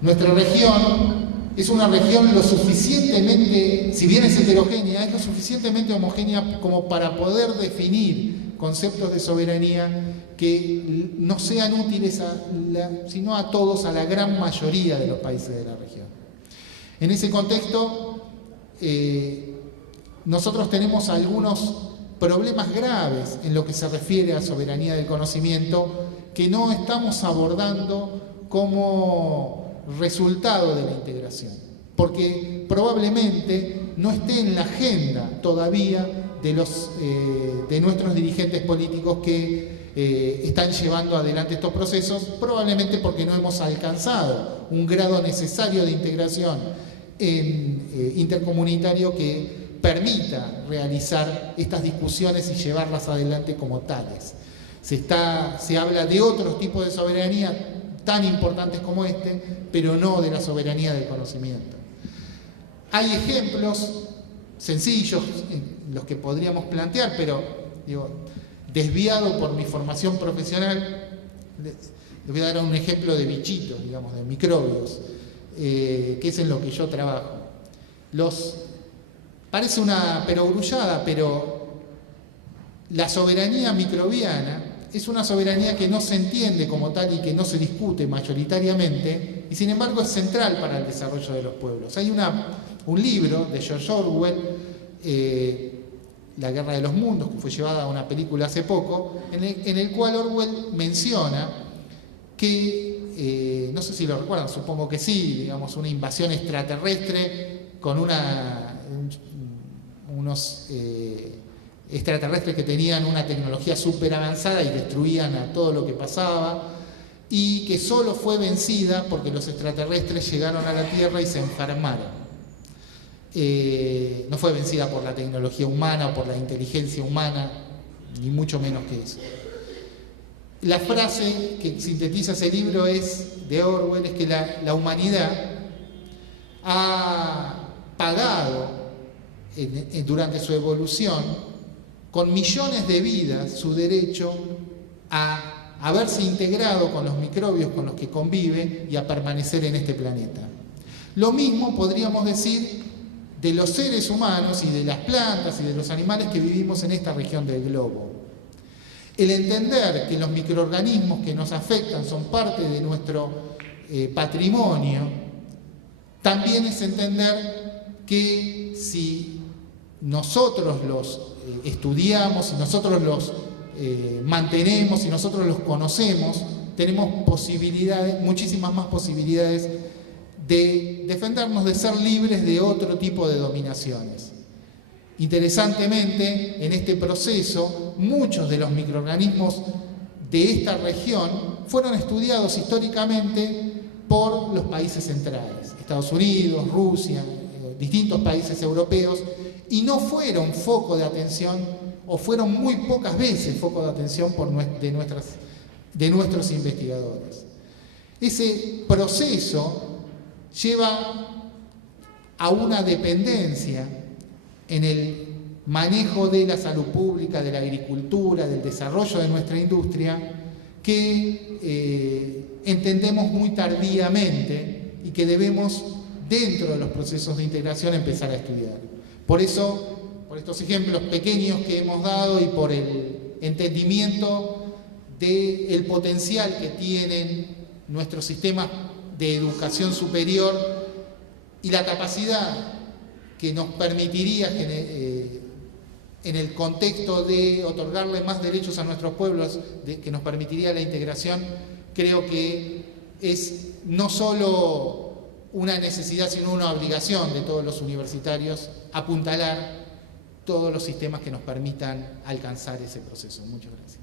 Nuestra región es una región lo suficientemente, si bien es heterogénea, es lo suficientemente homogénea como para poder definir conceptos de soberanía que no sean útiles sino a todos, a la gran mayoría de los países de la región. En ese contexto, nosotros tenemos algunos problemas graves en lo que se refiere a soberanía del conocimiento que no estamos abordando como resultado de la integración, porque probablemente no esté en la agenda todavía de nuestros dirigentes políticos que están llevando adelante estos procesos, probablemente porque no hemos alcanzado un grado necesario de integración intercomunitario que permita realizar estas discusiones y llevarlas adelante como tales. Se habla de otros tipos de soberanía tan importantes como este, pero no de la soberanía del conocimiento. Hay ejemplos sencillos en los que podríamos plantear, pero desviado por mi formación profesional, Les voy a dar un ejemplo de bichitos, digamos, de microbios, que es en lo que yo trabajo. Parece una perogrullada, pero la soberanía microbiana es una soberanía que no se entiende como tal y que no se discute mayoritariamente, y sin embargo es central para el desarrollo de los pueblos. Hay un libro de George Orwell, La Guerra de los Mundos, que fue llevada a una película hace poco, en el cual Orwell menciona que, no sé si lo recuerdan, supongo que sí, digamos, una invasión extraterrestre con unos extraterrestres que tenían una tecnología súper avanzada y destruían a todo lo que pasaba, y que solo fue vencida porque los extraterrestres llegaron a la Tierra y se enfermaron. No fue vencida por la tecnología humana o por la inteligencia humana, ni mucho menos que eso. La frase que sintetiza ese libro de Orwell es que la humanidad ha pagado durante su evolución con millones de vidas su derecho a haberse integrado con los microbios con los que convive y a permanecer en este planeta. Lo mismo podríamos decir de los seres humanos y de las plantas y de los animales que vivimos en esta región del globo. El entender que los microorganismos que nos afectan son parte de nuestro patrimonio, también es entender que si nosotros los estudiamos, si nosotros los mantenemos, si nosotros los conocemos, tenemos posibilidades, muchísimas más posibilidades de defendernos, de ser libres de otro tipo de dominaciones. Interesantemente, en este proceso, muchos de los microorganismos de esta región fueron estudiados históricamente por los países centrales, Estados Unidos, Rusia, distintos países europeos, y no fueron foco de atención, o fueron muy pocas veces foco de atención de nuestros investigadores. Ese proceso lleva a una dependencia en el manejo de la salud pública, de la agricultura, del desarrollo de nuestra industria, que entendemos muy tardíamente y que debemos, dentro de los procesos de integración, empezar a estudiar. Por eso, por estos ejemplos pequeños que hemos dado y por el entendimiento del potencial que tienen nuestros sistemas de educación superior y la capacidad que nos permitiría en el contexto de otorgarle más derechos a nuestros pueblos, que nos permitiría la integración, creo que es no solo una necesidad, sino una obligación de todos los universitarios apuntalar todos los sistemas que nos permitan alcanzar ese proceso. Muchas gracias.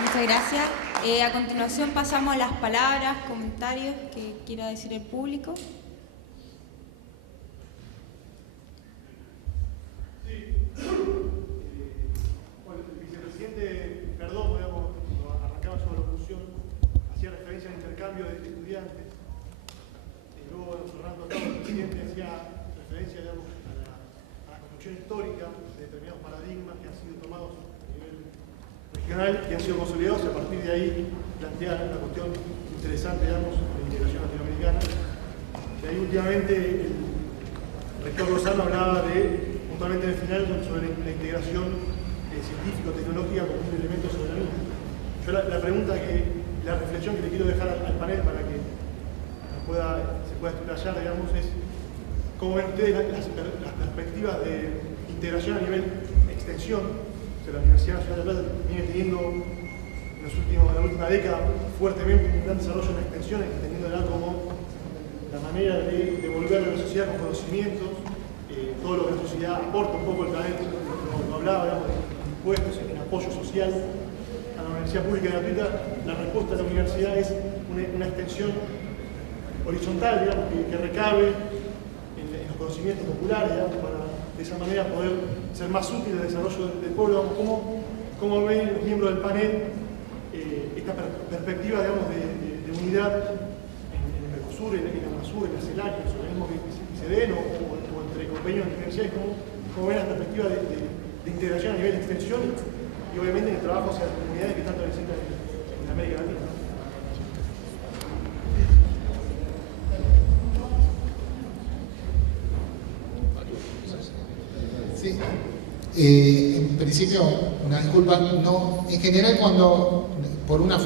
Muchas gracias. A continuación pasamos a las palabras, comentarios que quiera decir el público. Bueno, el vicepresidente Perdomo, cuando arrancaba su alocución, hacía referencia al intercambio de estudiantes. Y luego, Fernando acá, el presidente hacía referencia, a la construcción histórica de determinados paradigmas que han sido tomados a nivel regional, que han sido consolidados, y a partir de ahí plantear una cuestión interesante, de la integración latinoamericana. Y ahí últimamente el rector Lozano hablaba puntualmente en el final, sobre la integración científico-tecnológica como un elemento sobre la misma. Yo la reflexión que le quiero dejar al panel para que se pueda explayar, digamos, es cómo ven ustedes las perspectivas de integración a nivel extensión. O sea, la Universidad Nacional de La Plata viene teniendo en la última década fuertemente un gran desarrollo en la extensión, entendiéndola como la manera de devolverle a la sociedad con conocimientos, todo lo que la sociedad aporta un poco al planeta, lo hablaba, digamos, de impuestos, en apoyo social a la universidad pública y gratuita. La respuesta de la universidad es una extensión horizontal, digamos, que recabe en los conocimientos populares, digamos, para de esa manera poder ser más útil al desarrollo del pueblo. ¿Cómo ven los miembros del panel esta perspectiva, digamos, de unidad en el Mercosur, en la UNASUR, en la CELAC, en los organismos que se den o entre compañeros de universidades, cómo ven la perspectiva de integración a nivel de extensión y obviamente en el trabajo hacia las comunidades que tanto necesitan en América Latina, ¿no? Sí. En principio, una disculpa, no, en general cuando, por una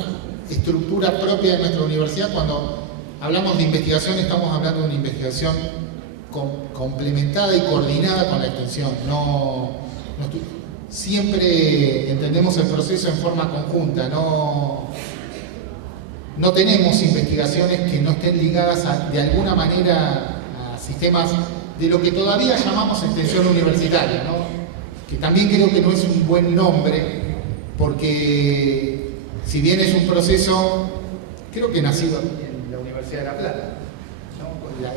estructura propia de nuestra universidad, cuando hablamos de investigación estamos hablando de una investigación complementada y coordinada con la extensión. Siempre entendemos el proceso en forma conjunta, no tenemos investigaciones que no estén ligadas de alguna manera a sistemas de lo que todavía llamamos extensión universitaria, ¿no? Que también creo que no es un buen nombre, porque si bien es un proceso, creo que nacido en la Universidad de La Plata, ¿no?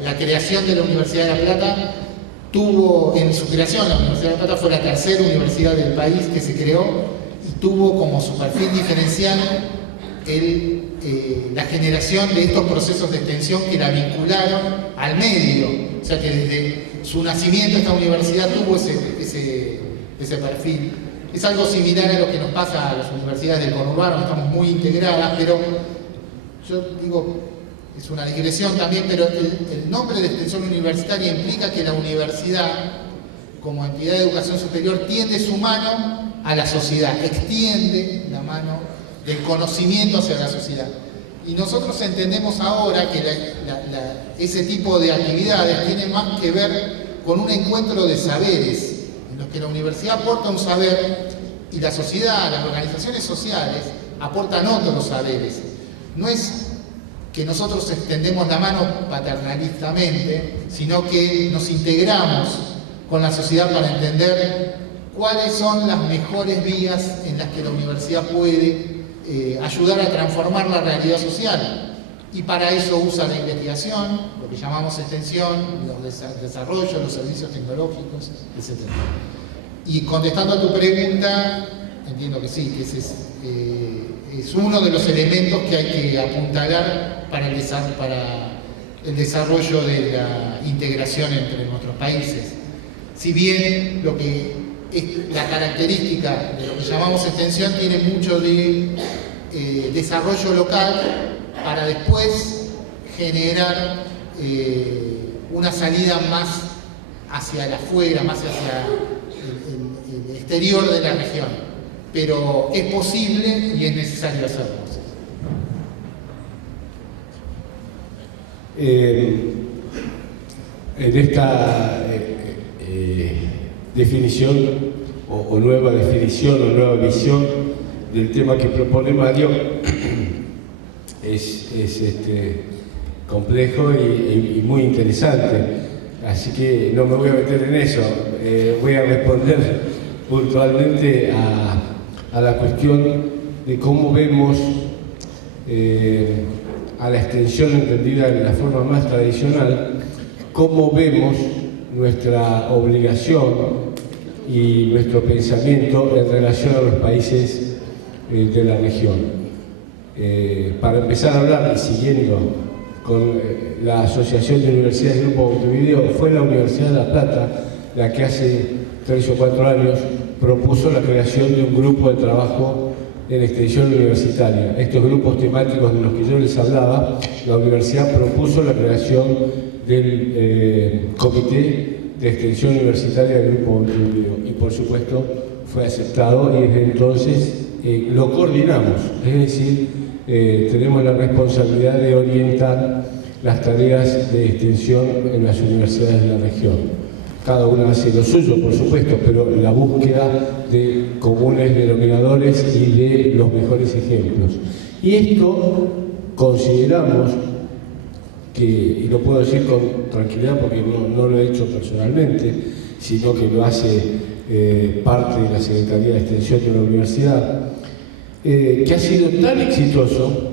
La creación de la Universidad de La Plata tuvo, en su creación, la Universidad de La Plata fue la tercera universidad del país que se creó y tuvo como su perfil diferencial la generación de estos procesos de extensión que la vincularon al medio. O sea que desde su nacimiento esta universidad tuvo ese perfil. Es algo similar a lo que nos pasa a las universidades del conurbano, estamos muy integradas, pero yo digo, es una digresión también, pero el nombre de extensión universitaria implica que la universidad, como entidad de educación superior, tiende su mano a la sociedad, extiende la mano del conocimiento hacia la sociedad. Y nosotros entendemos ahora que ese tipo de actividades tiene más que ver con un encuentro de saberes, en los que la universidad aporta un saber y la sociedad, las organizaciones sociales, aportan otros saberes. No es que nosotros extendemos la mano paternalistamente, sino que nos integramos con la sociedad para entender cuáles son las mejores vías en las que la universidad puede ayudar a transformar la realidad social. Y para eso usa la investigación, lo que llamamos extensión, los desarrollos, los servicios tecnológicos, etc. Y contestando a tu pregunta, entiendo que sí, que ese es uno de los elementos que hay que apuntalar para el desarrollo de la integración entre nuestros países. Si bien lo que es la característica de lo que llamamos extensión tiene mucho de desarrollo local para después generar una salida más hacia el afuera, más hacia el exterior de la región. Pero es posible y es necesario hacerlo. En esta definición o nueva definición o nueva visión del tema que propone Mario es complejo y muy interesante, así que no me voy a meter en eso. Voy a responder puntualmente a la cuestión de cómo vemos a la extensión entendida en la forma más tradicional, cómo vemos nuestra obligación y nuestro pensamiento en relación a los países de la región. Para empezar a hablar y siguiendo con la Asociación de Universidades del Grupo Montevideo, fue la Universidad de La Plata la que hace 3 o 4 años propuso la creación de un grupo de trabajo en extensión universitaria. Estos grupos temáticos de los que yo les hablaba, la universidad propuso la creación del Comité de Extensión Universitaria del Grupo Montevideo y por supuesto fue aceptado y desde entonces lo coordinamos, es decir, tenemos la responsabilidad de orientar las tareas de extensión en las universidades de la región. Cada una hace lo suyo, por supuesto, pero la búsqueda de comunes denominadores y de los mejores ejemplos. Y esto consideramos que, y lo puedo decir con tranquilidad porque no lo he hecho personalmente, sino que lo hace parte de la Secretaría de Extensión de la Universidad, que ha sido tan exitoso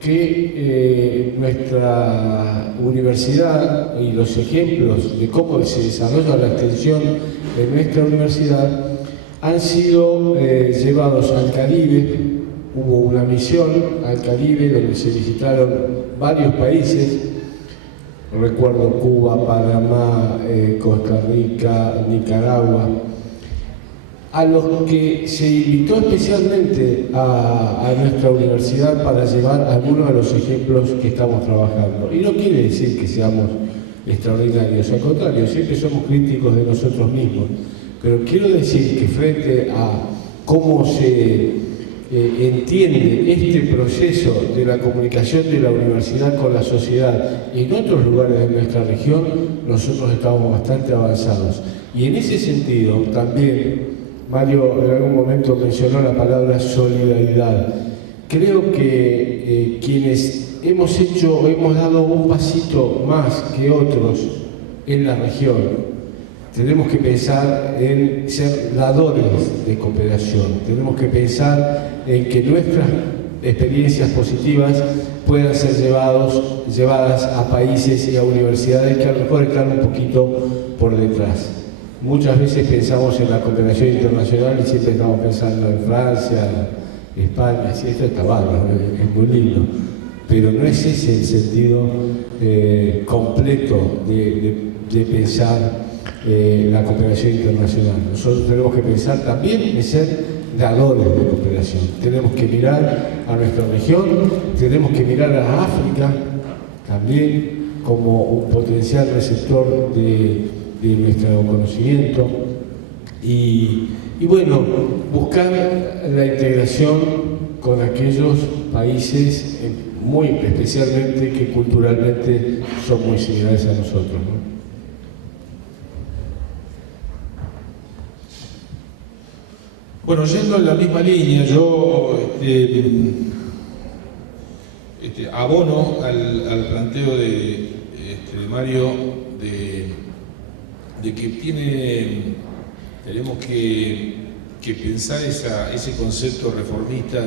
que nuestra universidad y los ejemplos de cómo se desarrolla la extensión en nuestra universidad han sido llevados al Caribe. Hubo una misión al Caribe donde se visitaron varios países recuerdo Cuba, Panamá, Costa Rica, Nicaragua, a los que se invitó especialmente a nuestra universidad para llevar algunos de los ejemplos que estamos trabajando. Y no quiere decir que seamos extraordinarios, al contrario, siempre somos críticos de nosotros mismos, pero quiero decir que frente a cómo se entiende este proceso de la comunicación de la universidad con la sociedad en otros lugares de nuestra región, nosotros estamos bastante avanzados. Y en ese sentido, también, Mario en algún momento mencionó la palabra solidaridad. Creo que quienes hemos dado un pasito más que otros en la región, tenemos que pensar en ser dadores de cooperación, tenemos que pensar en que nuestras experiencias positivas puedan ser llevadas a países y a universidades que a lo mejor están un poquito por detrás. Muchas veces pensamos en la cooperación internacional y siempre estamos pensando en Francia, España, sí, esto está bárbaro, es muy lindo, pero no es ese el sentido completo de pensar la cooperación internacional. Nosotros tenemos que pensar también en ser dadores de cooperación. Tenemos que mirar a nuestra región, tenemos que mirar a África también como un potencial receptor de nuestro conocimiento y bueno, buscar la integración con aquellos países, muy especialmente que culturalmente son muy similares a nosotros, ¿no? Bueno, yendo en la misma línea, yo abono al planteo de Mario de que tenemos que pensar ese concepto reformista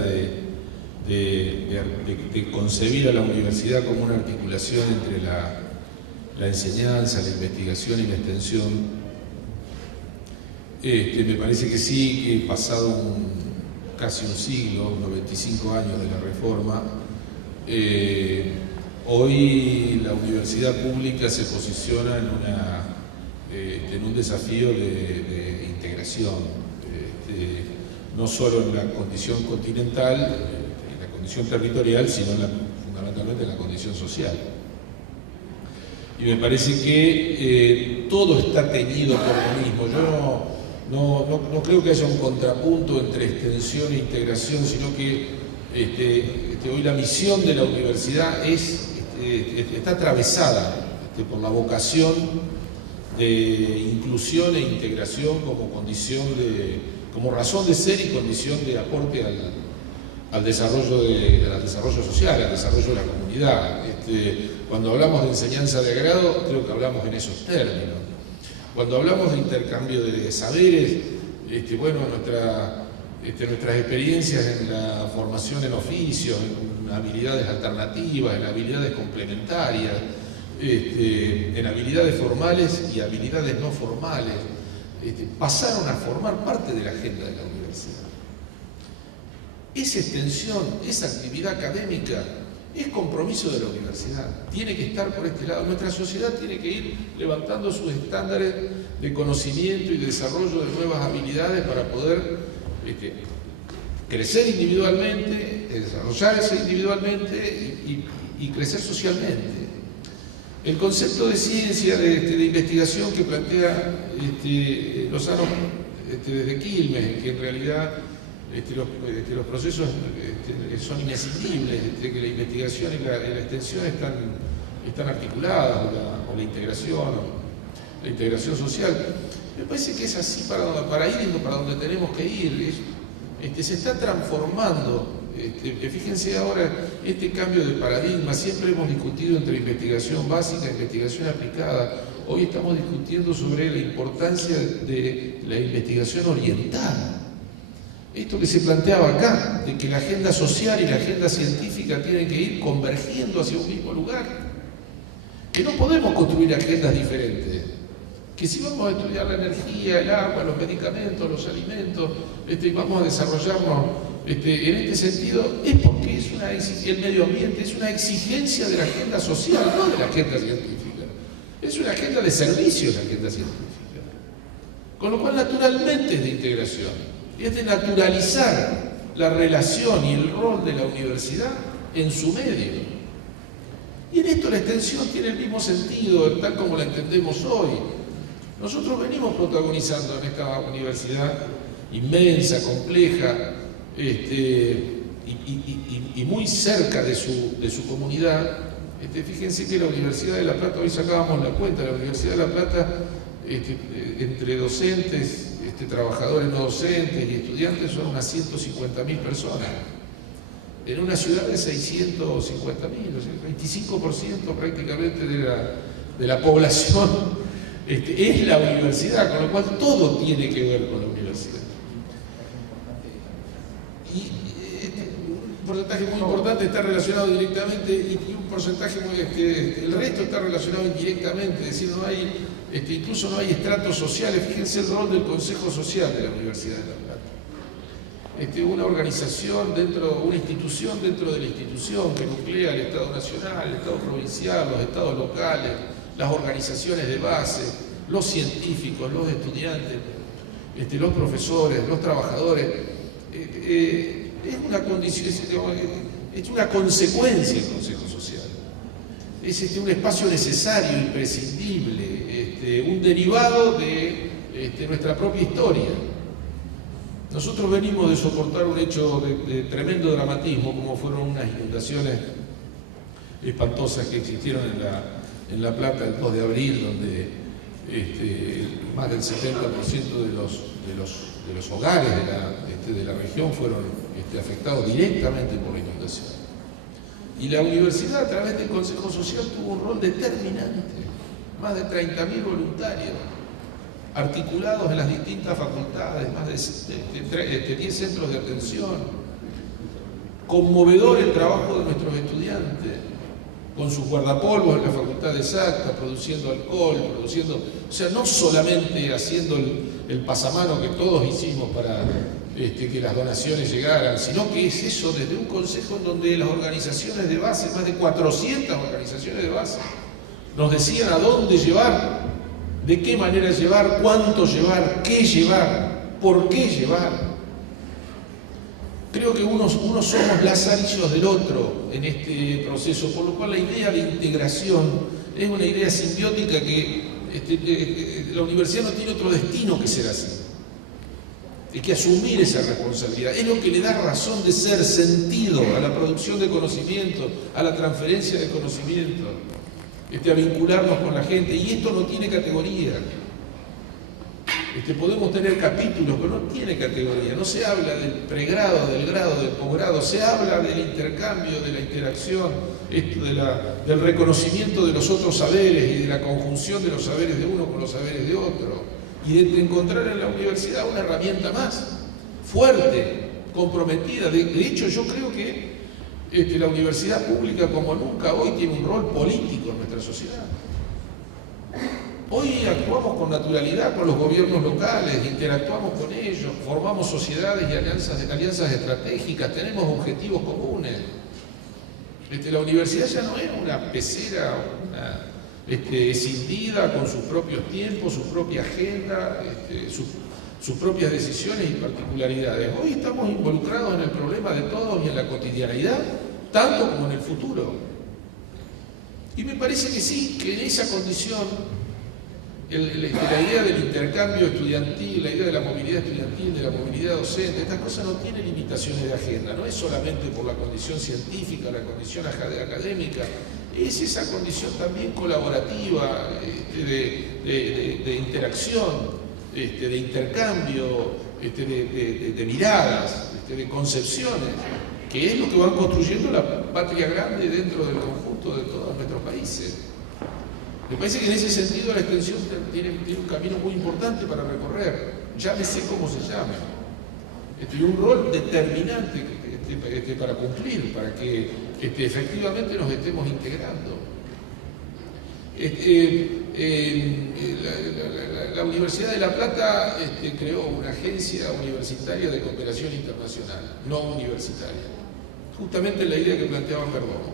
de concebir a la universidad como una articulación entre la enseñanza, la investigación y la extensión. Me parece que sí, que pasado casi un siglo, unos 25 años de la reforma, hoy la universidad pública se posiciona en un desafío de integración, no solo en la condición continental, en la condición territorial, sino fundamentalmente en la condición social. Y me parece que todo está teñido por lo mismo. Yo no creo que haya un contrapunto entre extensión e integración, sino que hoy la misión de la universidad está atravesada por la vocación de inclusión e integración como razón de ser y condición de aporte al desarrollo social, al desarrollo de la comunidad. Cuando hablamos de enseñanza de grado, creo que hablamos en esos términos. Cuando hablamos de intercambio de saberes, nuestras experiencias en la formación en oficios, en habilidades alternativas, en habilidades complementarias, en habilidades formales y habilidades no formales, pasaron a formar parte de la agenda de la universidad. Esa extensión, esa actividad académica, es compromiso de la universidad, tiene que estar por este lado. Nuestra sociedad tiene que ir levantando sus estándares de conocimiento y desarrollo de nuevas habilidades para poder crecer individualmente, desarrollarse individualmente y crecer socialmente. El concepto de ciencia, de investigación que plantea Lozano desde Quilmes, que en realidad los procesos son inescindibles, que la investigación y la extensión están articuladas, o la integración social. Me parece que es así para ir para donde tenemos que ir. Se está transformando. Fíjense ahora este cambio de paradigma. Siempre hemos discutido entre investigación básica e investigación aplicada. Hoy estamos discutiendo sobre la importancia de la investigación orientada. Esto que se planteaba acá, de que la agenda social y la agenda científica tienen que ir convergiendo hacia un mismo lugar. Que no podemos construir agendas diferentes. Que si vamos a estudiar la energía, el agua, los medicamentos, los alimentos, vamos a desarrollarnos en este sentido, es porque el medio ambiente es una exigencia de la agenda social, no de la agenda científica. Es una agenda de servicio la agenda científica. Con lo cual, naturalmente es de integración. Es de naturalizar la relación y el rol de la universidad en su medio. Y en esto la extensión tiene el mismo sentido, tal como la entendemos hoy. Nosotros venimos protagonizando en esta universidad inmensa, compleja, y muy cerca de su comunidad. Fíjense que la Universidad de La Plata, hoy sacábamos la cuenta, la Universidad de La Plata, entre docentes, trabajadores no docentes y estudiantes, son unas 150.000 personas. En una ciudad de 650.000, o sea, el 25% prácticamente de la población es la universidad, con lo cual todo tiene que ver con la universidad. Un porcentaje muy importante está relacionado directamente y un porcentaje el resto está relacionado indirectamente, es decir, no hay, incluso no hay estratos sociales. Fíjense el rol del Consejo Social de la Universidad de La Plata. Una organización una institución dentro de la institución que nuclea el Estado Nacional, el Estado Provincial, los Estados locales, las organizaciones de base, los científicos, los estudiantes, los profesores, los trabajadores. Es una condición, es una consecuencia del Consejo Social. Es un espacio necesario, imprescindible, un derivado de nuestra propia historia. Nosotros venimos de soportar un hecho de tremendo dramatismo, como fueron unas inundaciones espantosas que existieron en La Plata el 2 de abril, donde más del 70% de los hogares de la región fueron afectados directamente por la inundación. Y la universidad, a través del Consejo Social, tuvo un rol determinante. Más de 30.000 voluntarios, articulados en las distintas facultades, más de 10 centros de atención. Conmovedor el trabajo de nuestros estudiantes, con sus guardapolvos en la Facultad de Exactas, produciendo alcohol, o sea, no solamente haciendo el pasamano que todos hicimos para que las donaciones llegaran, sino que es eso desde un consejo en donde las organizaciones de base, más de 400 organizaciones de base, nos decían a dónde llevar, de qué manera llevar, cuánto llevar, qué llevar, por qué llevar. Creo que unos somos lazarillos del otro en este proceso, por lo cual la idea de integración es una idea simbiótica que la universidad no tiene otro destino que ser así. Hay que asumir esa responsabilidad. Es lo que le da razón de ser, sentido a la producción de conocimiento, a la transferencia de conocimiento, a vincularnos con la gente. Y esto no tiene categoría. Podemos tener capítulos, pero no tiene categoría. No se habla del pregrado, del grado, del posgrado. Se habla del intercambio, de la interacción, del reconocimiento de los otros saberes y de la conjunción de los saberes de uno con los saberes de otro. Y de encontrar en la universidad una herramienta más fuerte, comprometida. De hecho, yo creo que la universidad pública como nunca hoy tiene un rol político en nuestra sociedad. Hoy actuamos con naturalidad con los gobiernos locales, interactuamos con ellos, formamos sociedades y alianzas estratégicas, tenemos objetivos comunes. La universidad ya no es una pecera, escindida con sus propios tiempos, su propia agenda, sus propias decisiones y particularidades. Hoy estamos involucrados en el problema de todos y en la cotidianidad, tanto como en el futuro. Y me parece que sí, que en esa condición la idea del intercambio estudiantil, la idea de la movilidad estudiantil, de la movilidad docente, estas cosas no tienen limitaciones de agenda, no es solamente por la condición científica, la condición académica, es esa condición también colaborativa, de interacción, de intercambio, de miradas, de concepciones, que es lo que van construyendo la patria grande dentro del conjunto de todos nuestros países. Me parece que en ese sentido la extensión tiene un camino muy importante para recorrer, llámese como se llame, y un rol determinante para cumplir, para que efectivamente nos estemos integrando. La Universidad de La Plata creó una agencia universitaria de cooperación internacional, no universitaria, justamente en la idea que planteaba Perdomo.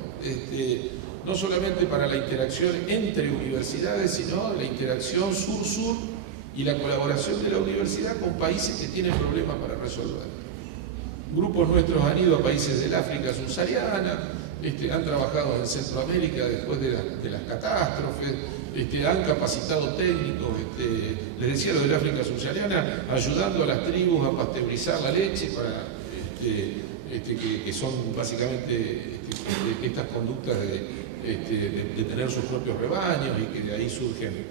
no solamente para la interacción entre universidades, sino la interacción sur-sur y la colaboración de la universidad con países que tienen problemas para resolver. Grupos nuestros han ido a países del África subsahariana, han trabajado en Centroamérica después de las catástrofes, han capacitado técnicos, les decía lo del África subsahariana, ayudando a las tribus a pasteurizar la leche para que son básicamente estas conductas de tener sus propios rebaños y que de ahí surgen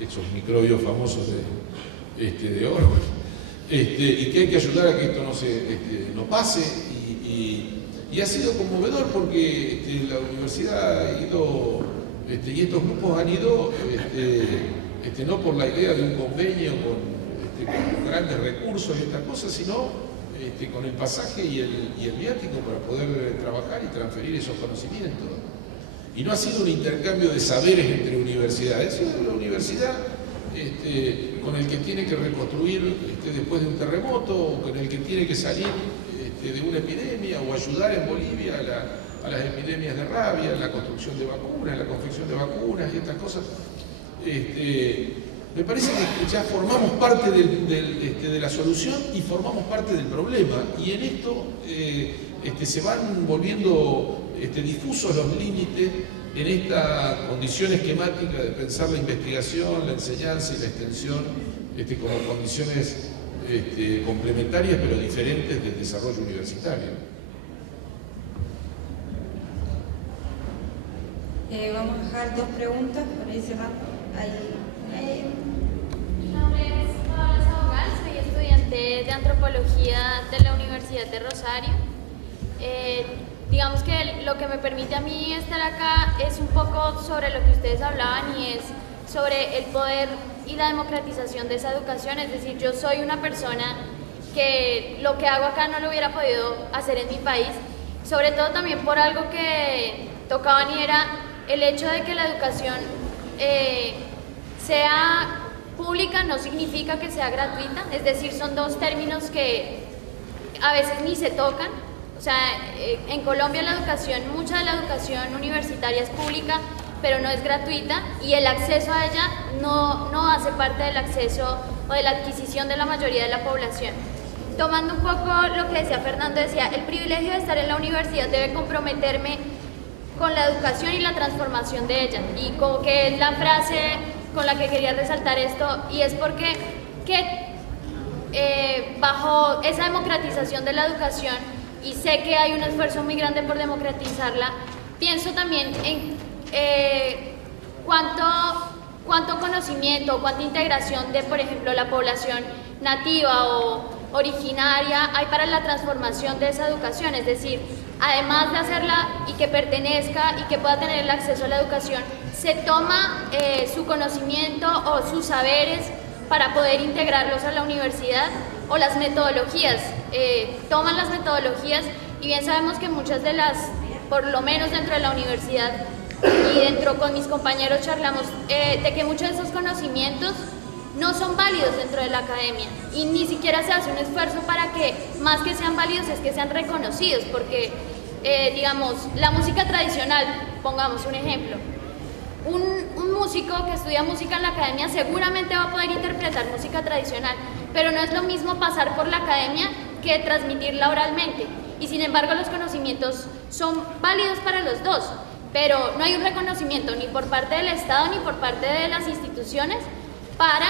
esos microbios famosos de Orwell, y que hay que ayudar a que esto no pase, y ha sido conmovedor porque la universidad ha ido, y estos grupos han ido no por la idea de un convenio con grandes recursos y estas cosas, sino con el pasaje y el viático para poder trabajar y transferir esos conocimientos. Y no ha sido un intercambio de saberes entre universidades, ha sido la universidad con el que tiene que reconstruir después de un terremoto, o con el que tiene que salir de una epidemia, o ayudar en Bolivia a las epidemias de rabia, en la construcción de vacunas, en la confección de vacunas y estas cosas. Me parece que ya formamos parte de la solución y formamos parte del problema, y en esto se van volviendo difusos los límites en esta condición esquemática de pensar la investigación, la enseñanza y la extensión como condiciones complementarias pero diferentes del desarrollo universitario. Vamos a dejar dos preguntas para ir cerrando. Mi nombre es Paola Sabogal, soy estudiante de antropología de la Universidad de Rosario. Digamos que lo que me permite a mí estar acá es un poco sobre lo que ustedes hablaban, y es sobre el poder y la democratización de esa educación. Es decir, yo soy una persona que lo que hago acá no lo hubiera podido hacer en mi país, sobre todo también por algo que tocaban, y era el hecho de que la educación sea pública no significa que sea gratuita. Es decir, son dos términos que a veces ni se tocan. O sea, en Colombia mucha de la educación universitaria es pública, pero no es gratuita, y el acceso a ella no hace parte del acceso o de la adquisición de la mayoría de la población. Tomando un poco lo que decía Fernando, decía, el privilegio de estar en la universidad debe comprometerme con la educación y la transformación de ella, y como que es la frase con la que quería resaltar esto, y es porque bajo esa democratización de la educación, y sé que hay un esfuerzo muy grande por democratizarla, pienso también en cuánto conocimiento, cuánta integración de, por ejemplo, la población nativa o originaria hay para la transformación de esa educación. Es decir, además de hacerla y que pertenezca y que pueda tener el acceso a la educación, se toma su conocimiento o sus saberes para poder integrarlos a la universidad, o las metodologías, toman las metodologías, y bien sabemos que muchas de las, por lo menos dentro de la universidad y dentro con mis compañeros charlamos de que muchos de esos conocimientos no son válidos dentro de la academia, y ni siquiera se hace un esfuerzo para que más que sean válidos es que sean reconocidos, porque digamos, la música tradicional, pongamos un ejemplo, un músico que estudia música en la academia seguramente va a poder interpretar música tradicional, pero no es lo mismo pasar por la academia que transmitirla oralmente, y sin embargo los conocimientos son válidos para los dos, pero no hay un reconocimiento ni por parte del Estado ni por parte de las instituciones para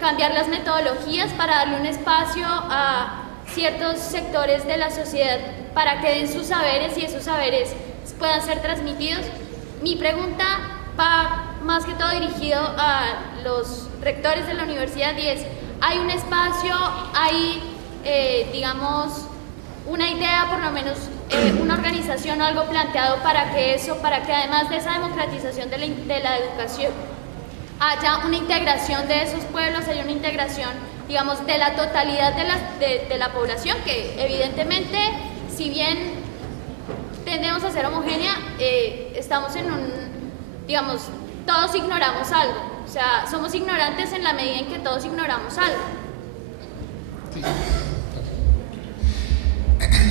cambiar las metodologías, para darle un espacio a ciertos sectores de la sociedad para que den sus saberes y esos saberes puedan ser transmitidos. Mi pregunta va más que todo dirigido a los rectores de la universidad, y es, ¿hay un espacio, hay, digamos, una idea, por lo menos una organización o algo planteado para que además de esa democratización de la educación, haya una integración de esos pueblos, haya una integración, digamos, de la totalidad de la población, que evidentemente, si bien tendemos a ser homogénea, estamos en digamos, todos ignoramos algo, o sea, somos ignorantes en la medida en que todos ignoramos algo.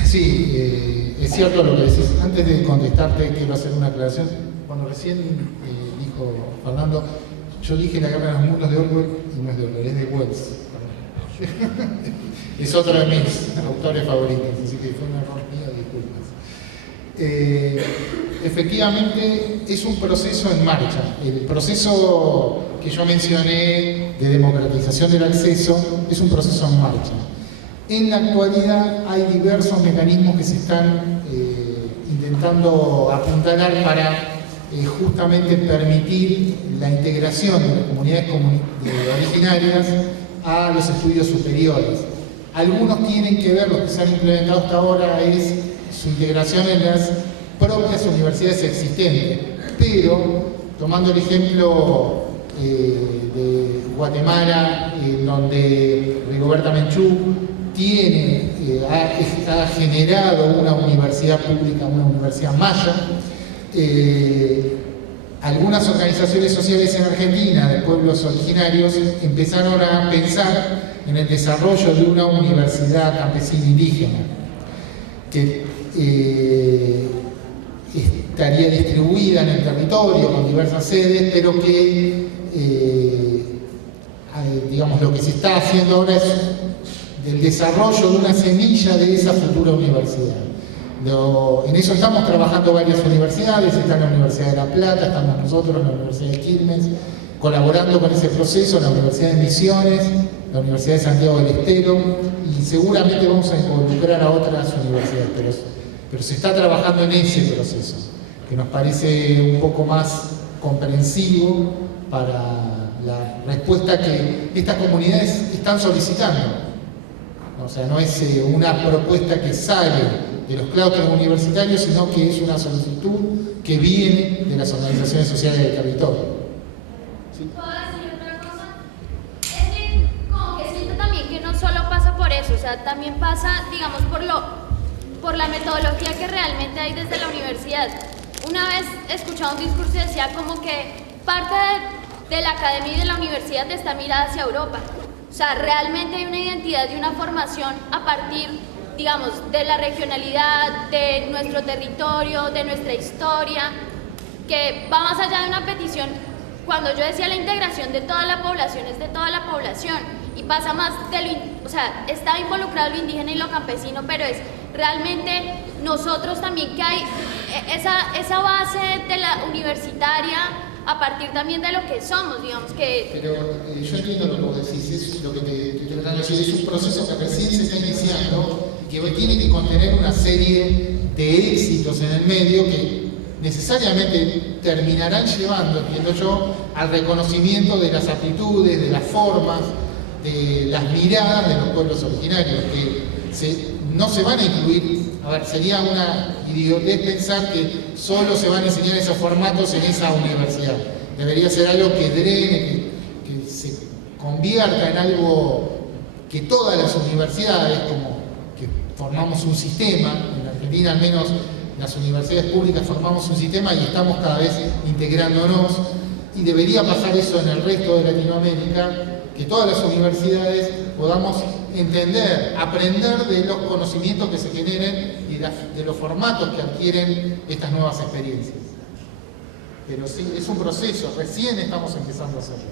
Sí, es cierto lo que decís. Antes de contestarte, quiero hacer una aclaración. Cuando recién dijo Fernando, yo dije La Guerra de los Mundos de Orwell y no es de Orwell, es de Wells. Es otro de mis autores favoritos, así que fue un error mío, disculpas. Efectivamente es un proceso en marcha. El proceso que yo mencioné de democratización del acceso es un proceso en marcha. En la actualidad hay diversos mecanismos que se están intentando apuntalar para justamente permitir la integración de las comunidades originarias a los estudios superiores. Algunos tienen que ver, los que se han implementado hasta ahora, es su integración en las propias universidades existentes, pero tomando el ejemplo de Guatemala, donde Rigoberta Menchú ha generado una universidad pública, una universidad maya. Algunas organizaciones sociales en Argentina de pueblos originarios empezaron a pensar en el desarrollo de una universidad campesina indígena que estaría distribuida en el territorio con diversas sedes, pero que digamos, lo que se está haciendo ahora es del desarrollo de una semilla de esa futura universidad. En eso estamos trabajando varias universidades, está la Universidad de La Plata, estamos nosotros en la Universidad de Quilmes, colaborando con ese proceso, la Universidad de Misiones, la Universidad de Santiago del Estero, y seguramente vamos a involucrar a otras universidades, pero se está trabajando en ese proceso, que nos parece un poco más comprensivo para la respuesta que estas comunidades están solicitando. O sea, no es una propuesta que sale de los claustros universitarios, sino que es una solicitud que viene de las organizaciones sociales del territorio. ¿Sí? ¿Puedo decir otra cosa? Es que como que siento también que no solo pasa por eso, o sea, también pasa, digamos, por la metodología que realmente hay desde la universidad. Una vez escuchaba un discurso y decía como que parte de la academia y de la universidad está mirada hacia Europa. O sea, realmente hay una identidad y una formación a partir, digamos, de la regionalidad, de nuestro territorio, de nuestra historia, que va más allá de una petición. Cuando yo decía la integración de toda la población, es de toda la población, y pasa más o sea, está involucrado lo indígena y lo campesino, pero es realmente nosotros también, que hay esa base de la universitaria a partir también de lo que somos, digamos que... Pero yo entiendo lo que vos decís, es lo que te estoy tratando de decir, es un proceso que recién se está iniciando, que tiene que contener una serie de éxitos en el medio que necesariamente terminarán llevando, entiendo yo, al reconocimiento de las aptitudes, de las formas, de las miradas de los pueblos originarios, que no se van a incluir. A ver, sería una idiotez pensar que solo se van a enseñar esos formatos en esa universidad. Debería ser algo que drene, que se convierta en algo que todas las universidades, como que formamos un sistema, en Argentina al menos las universidades públicas formamos un sistema y estamos cada vez integrándonos, y debería pasar eso en el resto de Latinoamérica, que todas las universidades podamos entender, aprender de los conocimientos que se generen y de los formatos que adquieren estas nuevas experiencias. Pero sí, es un proceso, recién estamos empezando a hacerlo.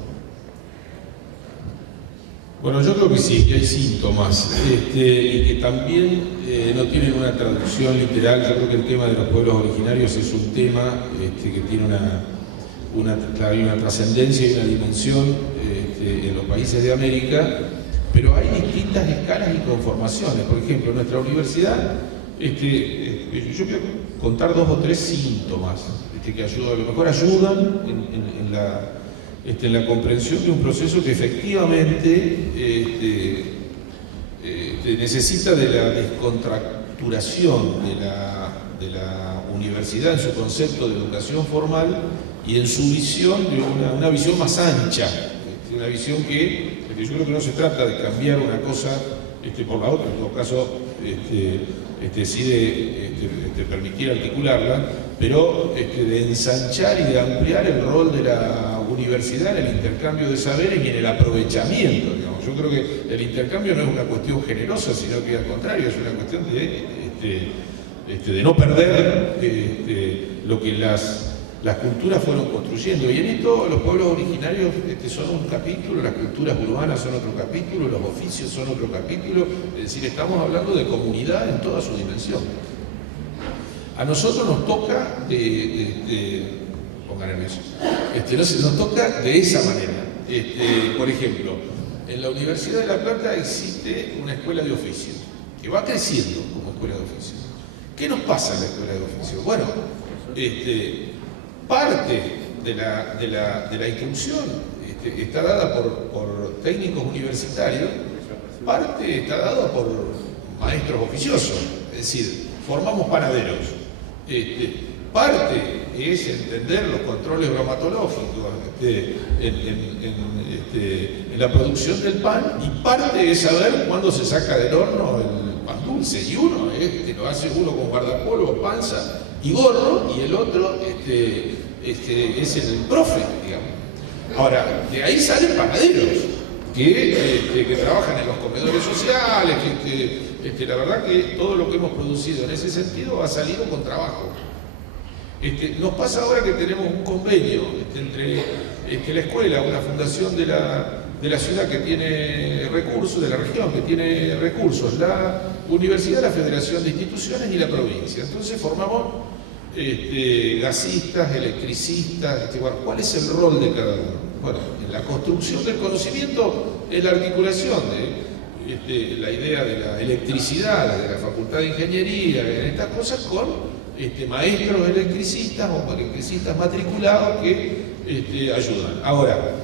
Bueno, yo creo que sí, que hay síntomas y que también no tienen una traducción literal. Yo creo que el tema de los pueblos originarios es un tema que tiene una trascendencia y una dimensión en los países de América, pero hay distintas escalas y conformaciones. Por ejemplo, en nuestra universidad, yo quiero contar 2 o 3 síntomas que ayudan, a lo mejor ayudan en la comprensión de un proceso que efectivamente necesita de la descontracturación de la universidad en su concepto de educación formal y en su visión de una visión más ancha, una visión que yo creo que no se trata de cambiar una cosa por la otra, en todo caso sí de permitir articularla, pero de ensanchar y de ampliar el rol de la universidad en el intercambio de saberes y en el aprovechamiento, digamos. Yo creo que el intercambio no es una cuestión generosa, sino que al contrario es una cuestión de no perder lo que las culturas fueron construyendo. Y en esto los pueblos originarios son un capítulo, las culturas urbanas son otro capítulo, los oficios son otro capítulo. Es decir, estamos hablando de comunidad en toda su dimensión. A nosotros nos toca, pongan en eso, nos toca de esa manera. Por ejemplo, en la Universidad de La Plata existe una escuela de oficios, que va creciendo como escuela de oficios. ¿Qué nos pasa en la escuela de oficios? Bueno, parte de la instrucción está dada por técnicos universitarios, parte está dada por maestros oficiosos, es decir, formamos panaderos. Parte es entender los controles bromatológicos en la producción del pan, y parte es saber cuándo se saca del horno el pan dulce, y uno lo hace uno con guardapolvo, panza y gorro, y el otro es el profe, digamos. Ahora, de ahí salen panaderos que trabajan en los comedores sociales, la verdad que todo lo que hemos producido en ese sentido ha salido con trabajo. Nos pasa ahora que tenemos un convenio entre la escuela, una fundación de la ciudad que tiene recursos, de la región que tiene recursos, la universidad, la federación de instituciones y la provincia. Entonces formamos gasistas, electricistas, ¿cuál es el rol de cada uno? Bueno, en la construcción del conocimiento es la articulación de la idea de la electricidad, de la Facultad de Ingeniería, en estas cosas con maestros electricistas o electricistas matriculados que ayudan. Ahora,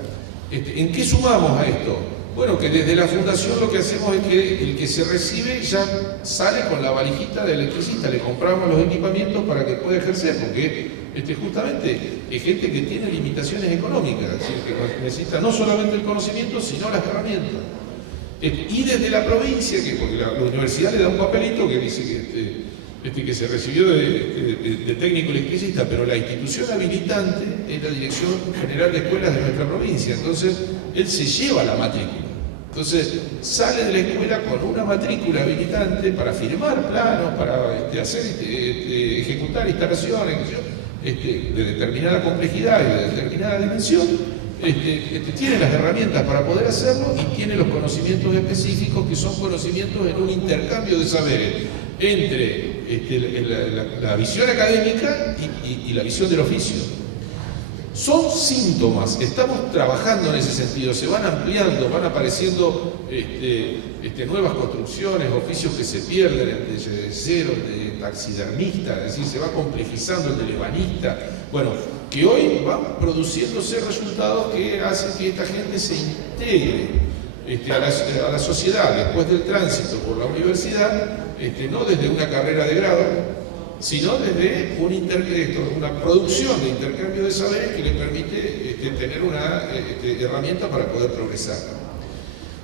¿en qué sumamos a esto? Bueno, que desde la fundación lo que hacemos es que el que se recibe ya sale con la valijita de electricista, le compramos los equipamientos para que pueda ejercer, porque justamente es gente que tiene limitaciones económicas, es decir, que necesita no solamente el conocimiento, sino las herramientas. Y desde la provincia, porque la universidad le da un papelito que dice que se recibió de técnico electricista, pero la institución habilitante es la Dirección General de Escuelas de nuestra provincia, entonces él se lleva la matrícula. Entonces sale de la escuela con una matrícula habilitante para firmar planos, para ejecutar instalaciones de determinada complejidad y de determinada dimensión. Tiene las herramientas para poder hacerlo y tiene los conocimientos específicos, que son conocimientos en un intercambio de saberes entre la visión académica y la visión del oficio. Son síntomas, estamos trabajando en ese sentido, se van ampliando, van apareciendo nuevas construcciones, oficios que se pierden, de cero, de taxidermista, es decir, se va complejizando el de ebanista. Bueno, que hoy van produciéndose resultados que hacen que esta gente se integre a la sociedad después del tránsito por la universidad, no desde una carrera de grado, sino desde una producción de intercambio de saberes que le permite tener una herramienta para poder progresar.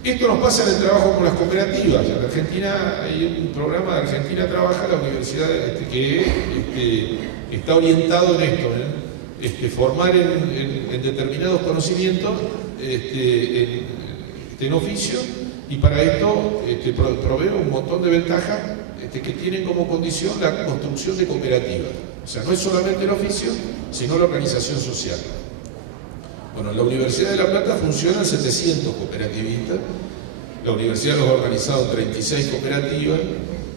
Esto nos pasa en el trabajo con las cooperativas. En Argentina hay un programa de Argentina Trabaja, la universidad que está orientado en esto, formar en determinados conocimientos en oficio, y para esto provee un montón de ventajas que tienen como condición la construcción de cooperativas. O sea, no es solamente el oficio, sino la organización social. Bueno, en la Universidad de La Plata funcionan 700 cooperativistas. La universidad los ha organizado en 36 cooperativas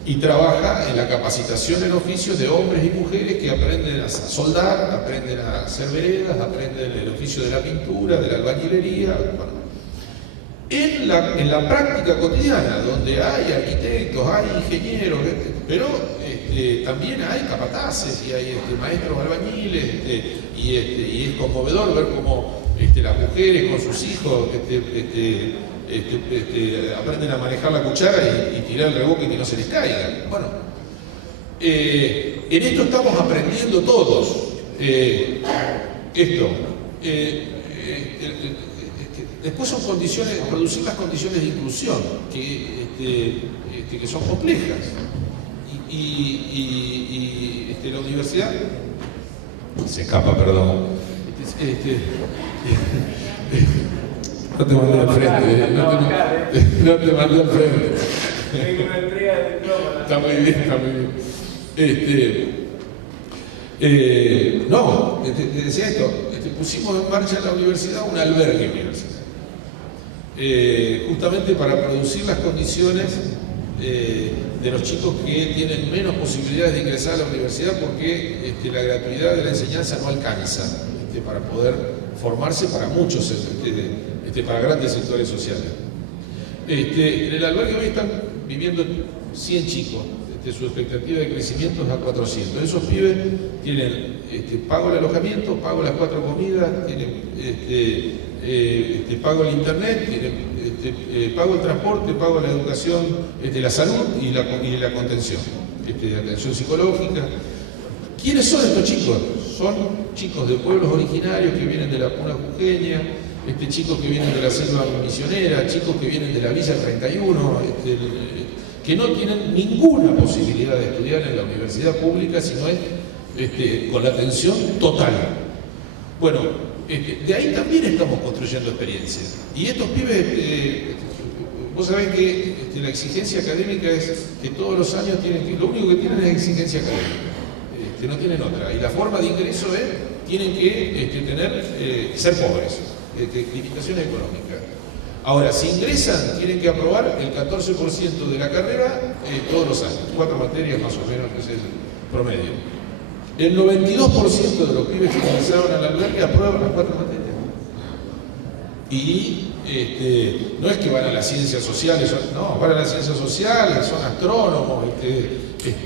y trabaja en la capacitación en oficios de hombres y mujeres que aprenden a soldar, aprenden a hacer veredas, aprenden el oficio de la pintura, de la albañilería. Bueno, en la práctica cotidiana, donde hay arquitectos, hay ingenieros, pero también hay capataces y hay maestros albañiles, y es conmovedor ver cómo las mujeres con sus hijos aprenden a manejar la cuchara y tirar el reboque que no se les caiga. Bueno, en esto estamos aprendiendo todos. Después son condiciones, producir las condiciones de inclusión, que son complejas. Y la universidad se escapa, perdón. No te mandé al frente, no te mandé al frente. Está muy bien, está muy bien. No, te decía esto, pusimos en marcha en la universidad un albergue universitario, justamente para producir las condiciones de los chicos que tienen menos posibilidades de ingresar a la universidad porque la gratuidad de la enseñanza no alcanza para poder formarse para muchos, para grandes sectores sociales. En el albergue hoy están viviendo 100 chicos. Su expectativa de crecimiento es a 400. Esos pibes tienen pago el alojamiento, pago las 4 comidas, tienen pago el internet, tienen pago el transporte, pago la educación, la salud y la contención, la atención psicológica. ¿Quiénes son estos chicos? Son chicos de pueblos originarios que vienen de la Puna Jujeña, chicos que vienen de la selva misionera, chicos que vienen de la Villa 31, que no tienen ninguna posibilidad de estudiar en la universidad pública, sino con la atención total. Bueno, de ahí también estamos construyendo experiencias. Y estos pibes, vos sabés que la exigencia académica es que todos los años lo único que tienen es exigencia académica, no tienen otra. Y la forma de ingreso es, tienen que ser pobres, limitaciones económicas. Ahora, si ingresan, tienen que aprobar el 14% de la carrera todos los años, 4 materias más o menos, que es el promedio. El 92% de los pibes que ingresaron al albergue aprueban las 4 materias. Y no es que van a las ciencias sociales, no, van a las ciencias sociales, son astrónomos,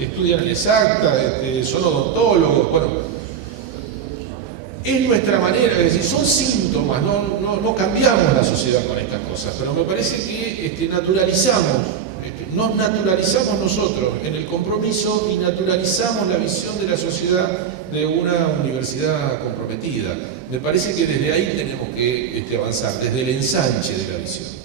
estudian en exacta, son odontólogos, bueno. Es nuestra manera, es decir, son síntomas, no cambiamos la sociedad con estas cosas, pero me parece que nos naturalizamos nosotros en el compromiso y naturalizamos la visión de la sociedad de una universidad comprometida. Me parece que desde ahí tenemos que avanzar, desde el ensanche de la visión.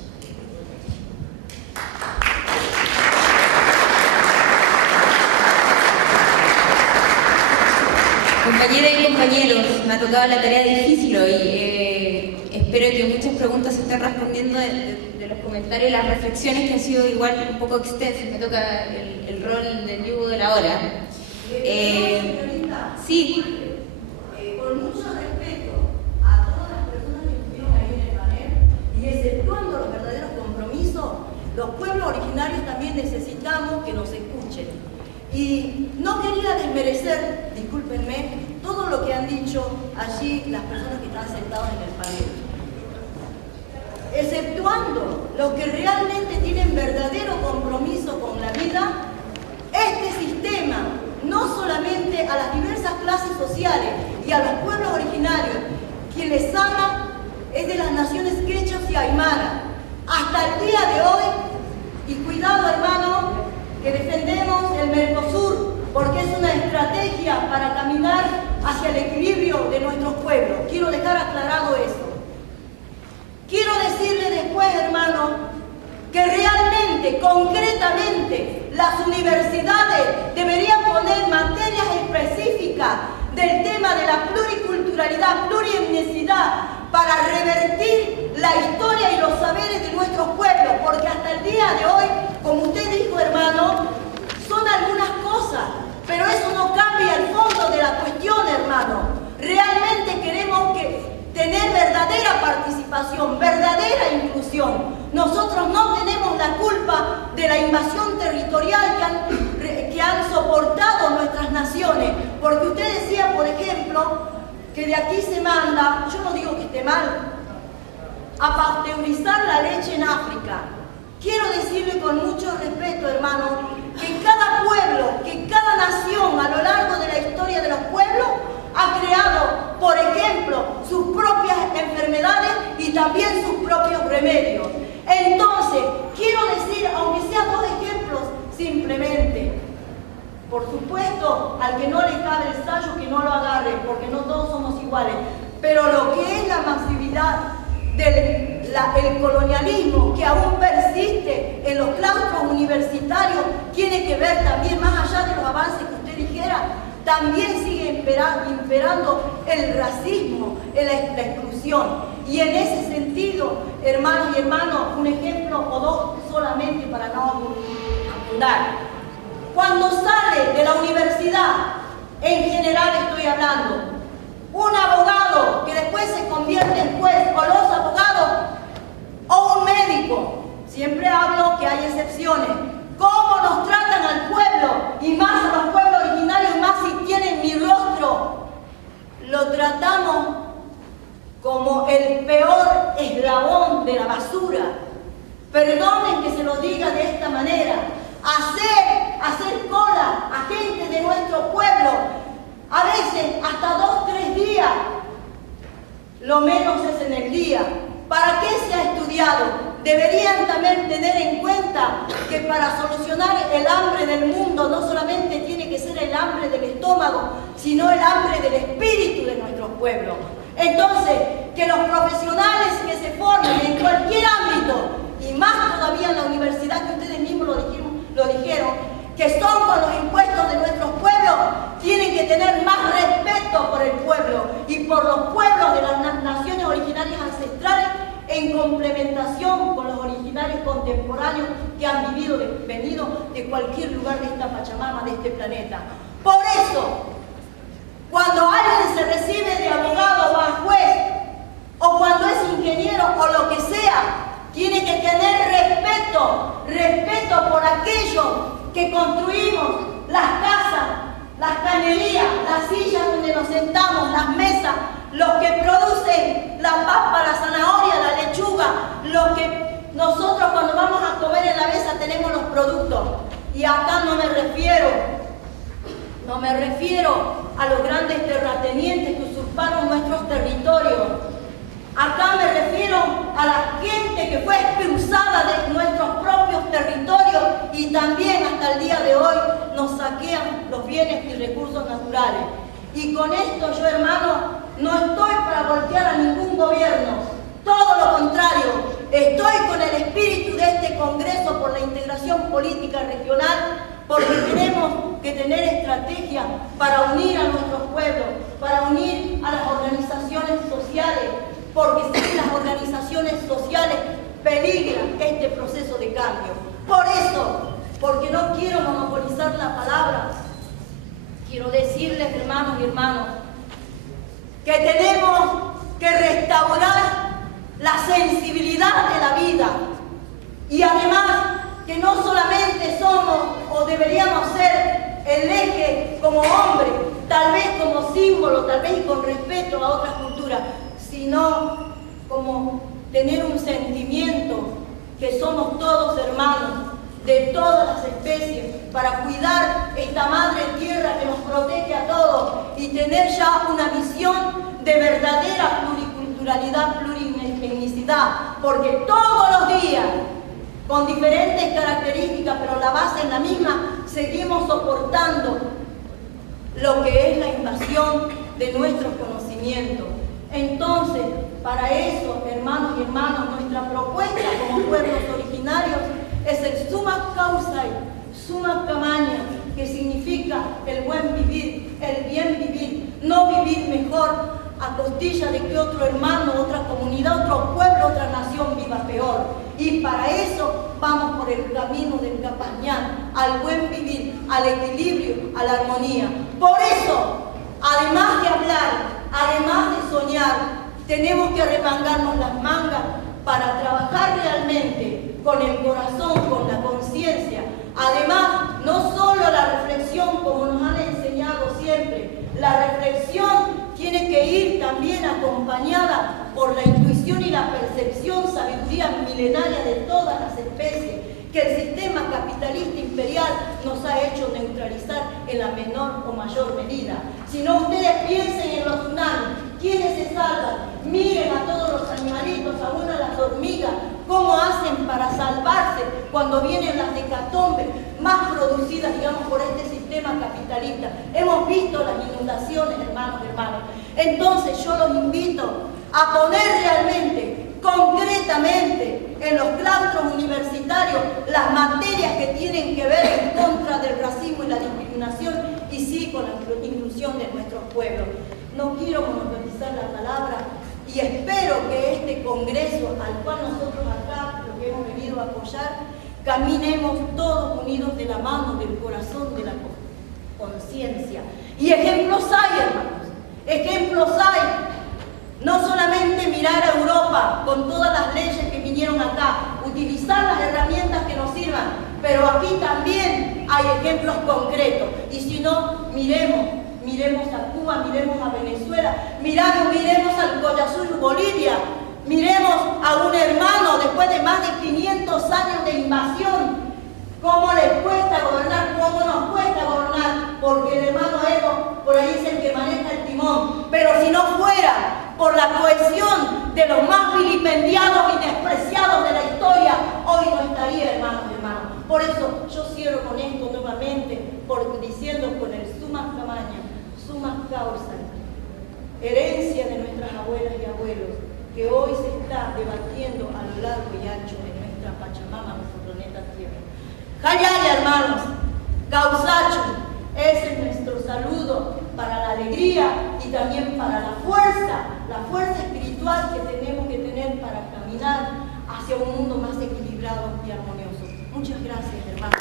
Compañeras y compañeros, me ha tocado la tarea difícil hoy. Espero que muchas preguntas se estén respondiendo de los comentarios y las reflexiones que han sido igual un poco extensas. Me toca el rol del vivo de la hora. Sí. Con mucho respeto a todas las personas que estuvieron ahí en el panel y exceptuando los verdaderos compromisos, los pueblos originarios también necesitamos que nos escuchen. Y no quería desmerecer, discúlpenme, todo lo que han dicho allí las personas que están sentadas en el panel. Exceptuando los que realmente tienen verdadero compromiso con la vida, este sistema, no solamente a las diversas clases sociales y a los pueblos originarios, quien les habla es de las naciones quechas y aymara. Hasta el día de hoy, y cuidado hermano, que defendemos el Mercosur, porque es una estrategia para caminar hacia el equilibrio de nuestros pueblos. Quiero dejar aclarado eso. Quiero decirle después, hermano, que realmente, concretamente, las universidades deberían poner materias específicas del tema de la pluriculturalidad, plurietnicidad, para revertir la historia y los saberes de nuestros pueblos, porque hasta el día de hoy, como usted dijo, hermano, son algunas cosas, pero eso no cambia el fondo de la cuestión, hermano. Realmente queremos tener verdadera participación, verdadera inclusión. Nosotros no tenemos la culpa de la invasión territorial que han soportado nuestras naciones, porque usted decía, por ejemplo, que de aquí se manda, yo no digo que esté mal, a pasteurizar la leche en África. Quiero decirle con mucho respeto, hermano, que cada pueblo, que cada nación a lo largo de la historia de los pueblos ha creado, por ejemplo, sus propias enfermedades y también sus propios remedios. Entonces, quiero decir, aunque sean 2 ejemplos, simplemente, por supuesto, al que no le cabe el sayo, que no lo agarre, porque no todos somos iguales. Pero lo que es la masividad del colonialismo, que aún persiste en los claustros universitarios, tiene que ver también, más allá de los avances que usted dijera, también sigue imperando el racismo, la exclusión. Y en ese sentido, hermanos y hermanos, un ejemplo o 2 solamente para no abundar. Cuando sale de la universidad en general estoy hablando. Un abogado que después se convierte en juez, o los abogados, o un médico. Siempre hablo que hay excepciones. ¿Cómo nos tratan al pueblo? Y más a los pueblos originarios, más si tienen mi rostro. Lo tratamos como el peor eslabón de la basura. Perdonen que se lo diga de esta manera. Hacer cola a gente de nuestro pueblo, a veces hasta 2 o 3 días, lo menos es en el día. ¿Para qué se ha estudiado? Deberían también tener en cuenta que para solucionar el hambre del mundo no solamente tiene que ser el hambre del estómago, sino el hambre del espíritu de nuestros pueblos. Entonces, que los profesionales que se formen en cualquier ámbito, y más todavía en la universidad, que ustedes mismos lo dijeron, que son con los impuestos de nuestros pueblos, tienen que tener más respeto por el pueblo y por los pueblos de las naciones originarias ancestrales, en complementación con los originarios contemporáneos que han venido de cualquier lugar de esta Pachamama, de este planeta. Por eso, cuando alguien se recibe de abogado o a juez, o cuando es ingeniero o lo que sea, tiene que tener respeto por aquellos que construimos las casas, las cañerías, las sillas donde nos sentamos, las mesas, los que producen la papa, la zanahoria, la lechuga, los que nosotros cuando vamos a comer en la mesa tenemos los productos. Y acá no me refiero a los grandes terratenientes que usurparon nuestros territorios. Acá me refiero a la gente que fue expulsada de nuestros propios territorios y también hasta el día de hoy nos saquean los bienes y recursos naturales. Y con esto yo, hermano, no estoy para voltear a ningún gobierno. Todo lo contrario, estoy con el espíritu de este Congreso por la integración política regional, porque tenemos que tener estrategias para unir a nuestros pueblos, para unir a las organizaciones sociales, porque sin las organizaciones sociales peligra este proceso de cambio. Por eso, porque no quiero monopolizar la palabra, quiero decirles, hermanos y hermanas, que tenemos que restaurar la sensibilidad de la vida y además que no solamente somos o deberíamos ser el eje como hombre, tal vez como símbolo, tal vez y con respeto a otras culturas, sino como tener un sentimiento que somos todos hermanos de todas las especies para cuidar esta madre tierra que nos protege a todos y tener ya una visión de verdadera pluriculturalidad, plurietnicidad, porque todos los días, con diferentes características, pero la base es la misma, seguimos soportando lo que es la invasión de nuestros conocimientos. Entonces, para eso, hermanos y hermanas, nuestra propuesta como pueblos originarios es el Summa Causai, Summa Camaña, que significa el buen vivir, el bien vivir, no vivir mejor a costilla de que otro hermano, otra comunidad, otro pueblo, otra nación viva peor. Y para eso vamos por el camino del Capañán, al buen vivir, al equilibrio, a la armonía. Por eso, además de hablar, además de soñar, tenemos que arremangarnos las mangas para trabajar realmente con el corazón, con la conciencia. Además, no solo la reflexión como nos han enseñado siempre, la reflexión tiene que ir también acompañada por la intuición y la percepción, sabiduría milenaria de todas las especies que el sistema capitalista imperial nos ha hecho neutralizar en la menor o mayor medida. Si no, ustedes piensen en los tsunamis, ¿quiénes se salvan? Miren a todos los animalitos, aún a las hormigas, cómo hacen para salvarse cuando vienen las hecatombes más producidas, digamos, por este sistema capitalista. Hemos visto las inundaciones, hermanos y hermanas. Entonces yo los invito a poner realmente, concretamente, en los claustros universitarios las materias que tienen que ver en contra del racismo y la discriminación y sí con la inclusión de nuestros pueblos. No quiero monopolizar la palabra y espero que este congreso al cual nosotros acá, lo que hemos venido a apoyar, caminemos todos unidos de la mano, del corazón, de la conciencia. Y ejemplos hay, hermanos, ejemplos hay. No solamente mirar a Europa con todas las leyes que vinieron acá, utilizar las herramientas que nos sirvan, pero aquí también hay ejemplos concretos. Y si no, miremos a Cuba, miremos a Venezuela, miremos al Collazul, Bolivia, miremos a un hermano después de más de 500 años de invasión, cómo les cuesta gobernar, cómo nos cuesta gobernar, porque el hermano Evo por ahí es el que maneja el timón, pero si no fuera por la cohesión de los más vilipendiados y despreciados de la historia, hoy no estaría, hermanos y hermanas. Por eso yo cierro con esto nuevamente, diciendo con el summa camaña, summa causa, herencia de nuestras abuelas y abuelos, que hoy se está debatiendo a lo largo y ancho de nuestra Pachamama, nuestro planeta Tierra. Jayaya, hermanos, Gausacho, ese es nuestro saludo para la alegría y también para la fuerza espiritual que tenemos que tener para caminar hacia un mundo más equilibrado y armonioso. Muchas gracias, hermanos.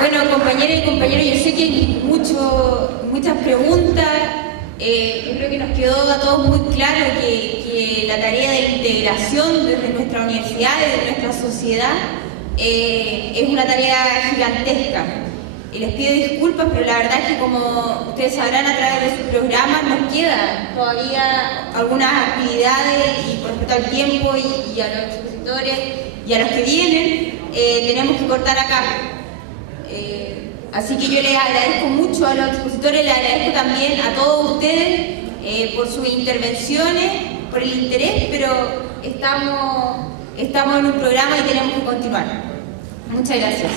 Bueno, compañeras y compañeros, yo sé que hay muchas preguntas. Yo creo que nos quedó a todos muy claro que la tarea de la integración desde nuestra universidad, desde nuestra sociedad, es una tarea gigantesca. Y les pido disculpas, pero la verdad es que, como ustedes sabrán a través de sus programas, nos quedan todavía algunas actividades, y por respecto al tiempo y a los expositores y a los que vienen, tenemos que cortar acá. Así que yo les agradezco mucho a los expositores, les agradezco también a todos ustedes por sus intervenciones, por el interés, pero estamos en un programa y tenemos que continuar. Muchas gracias.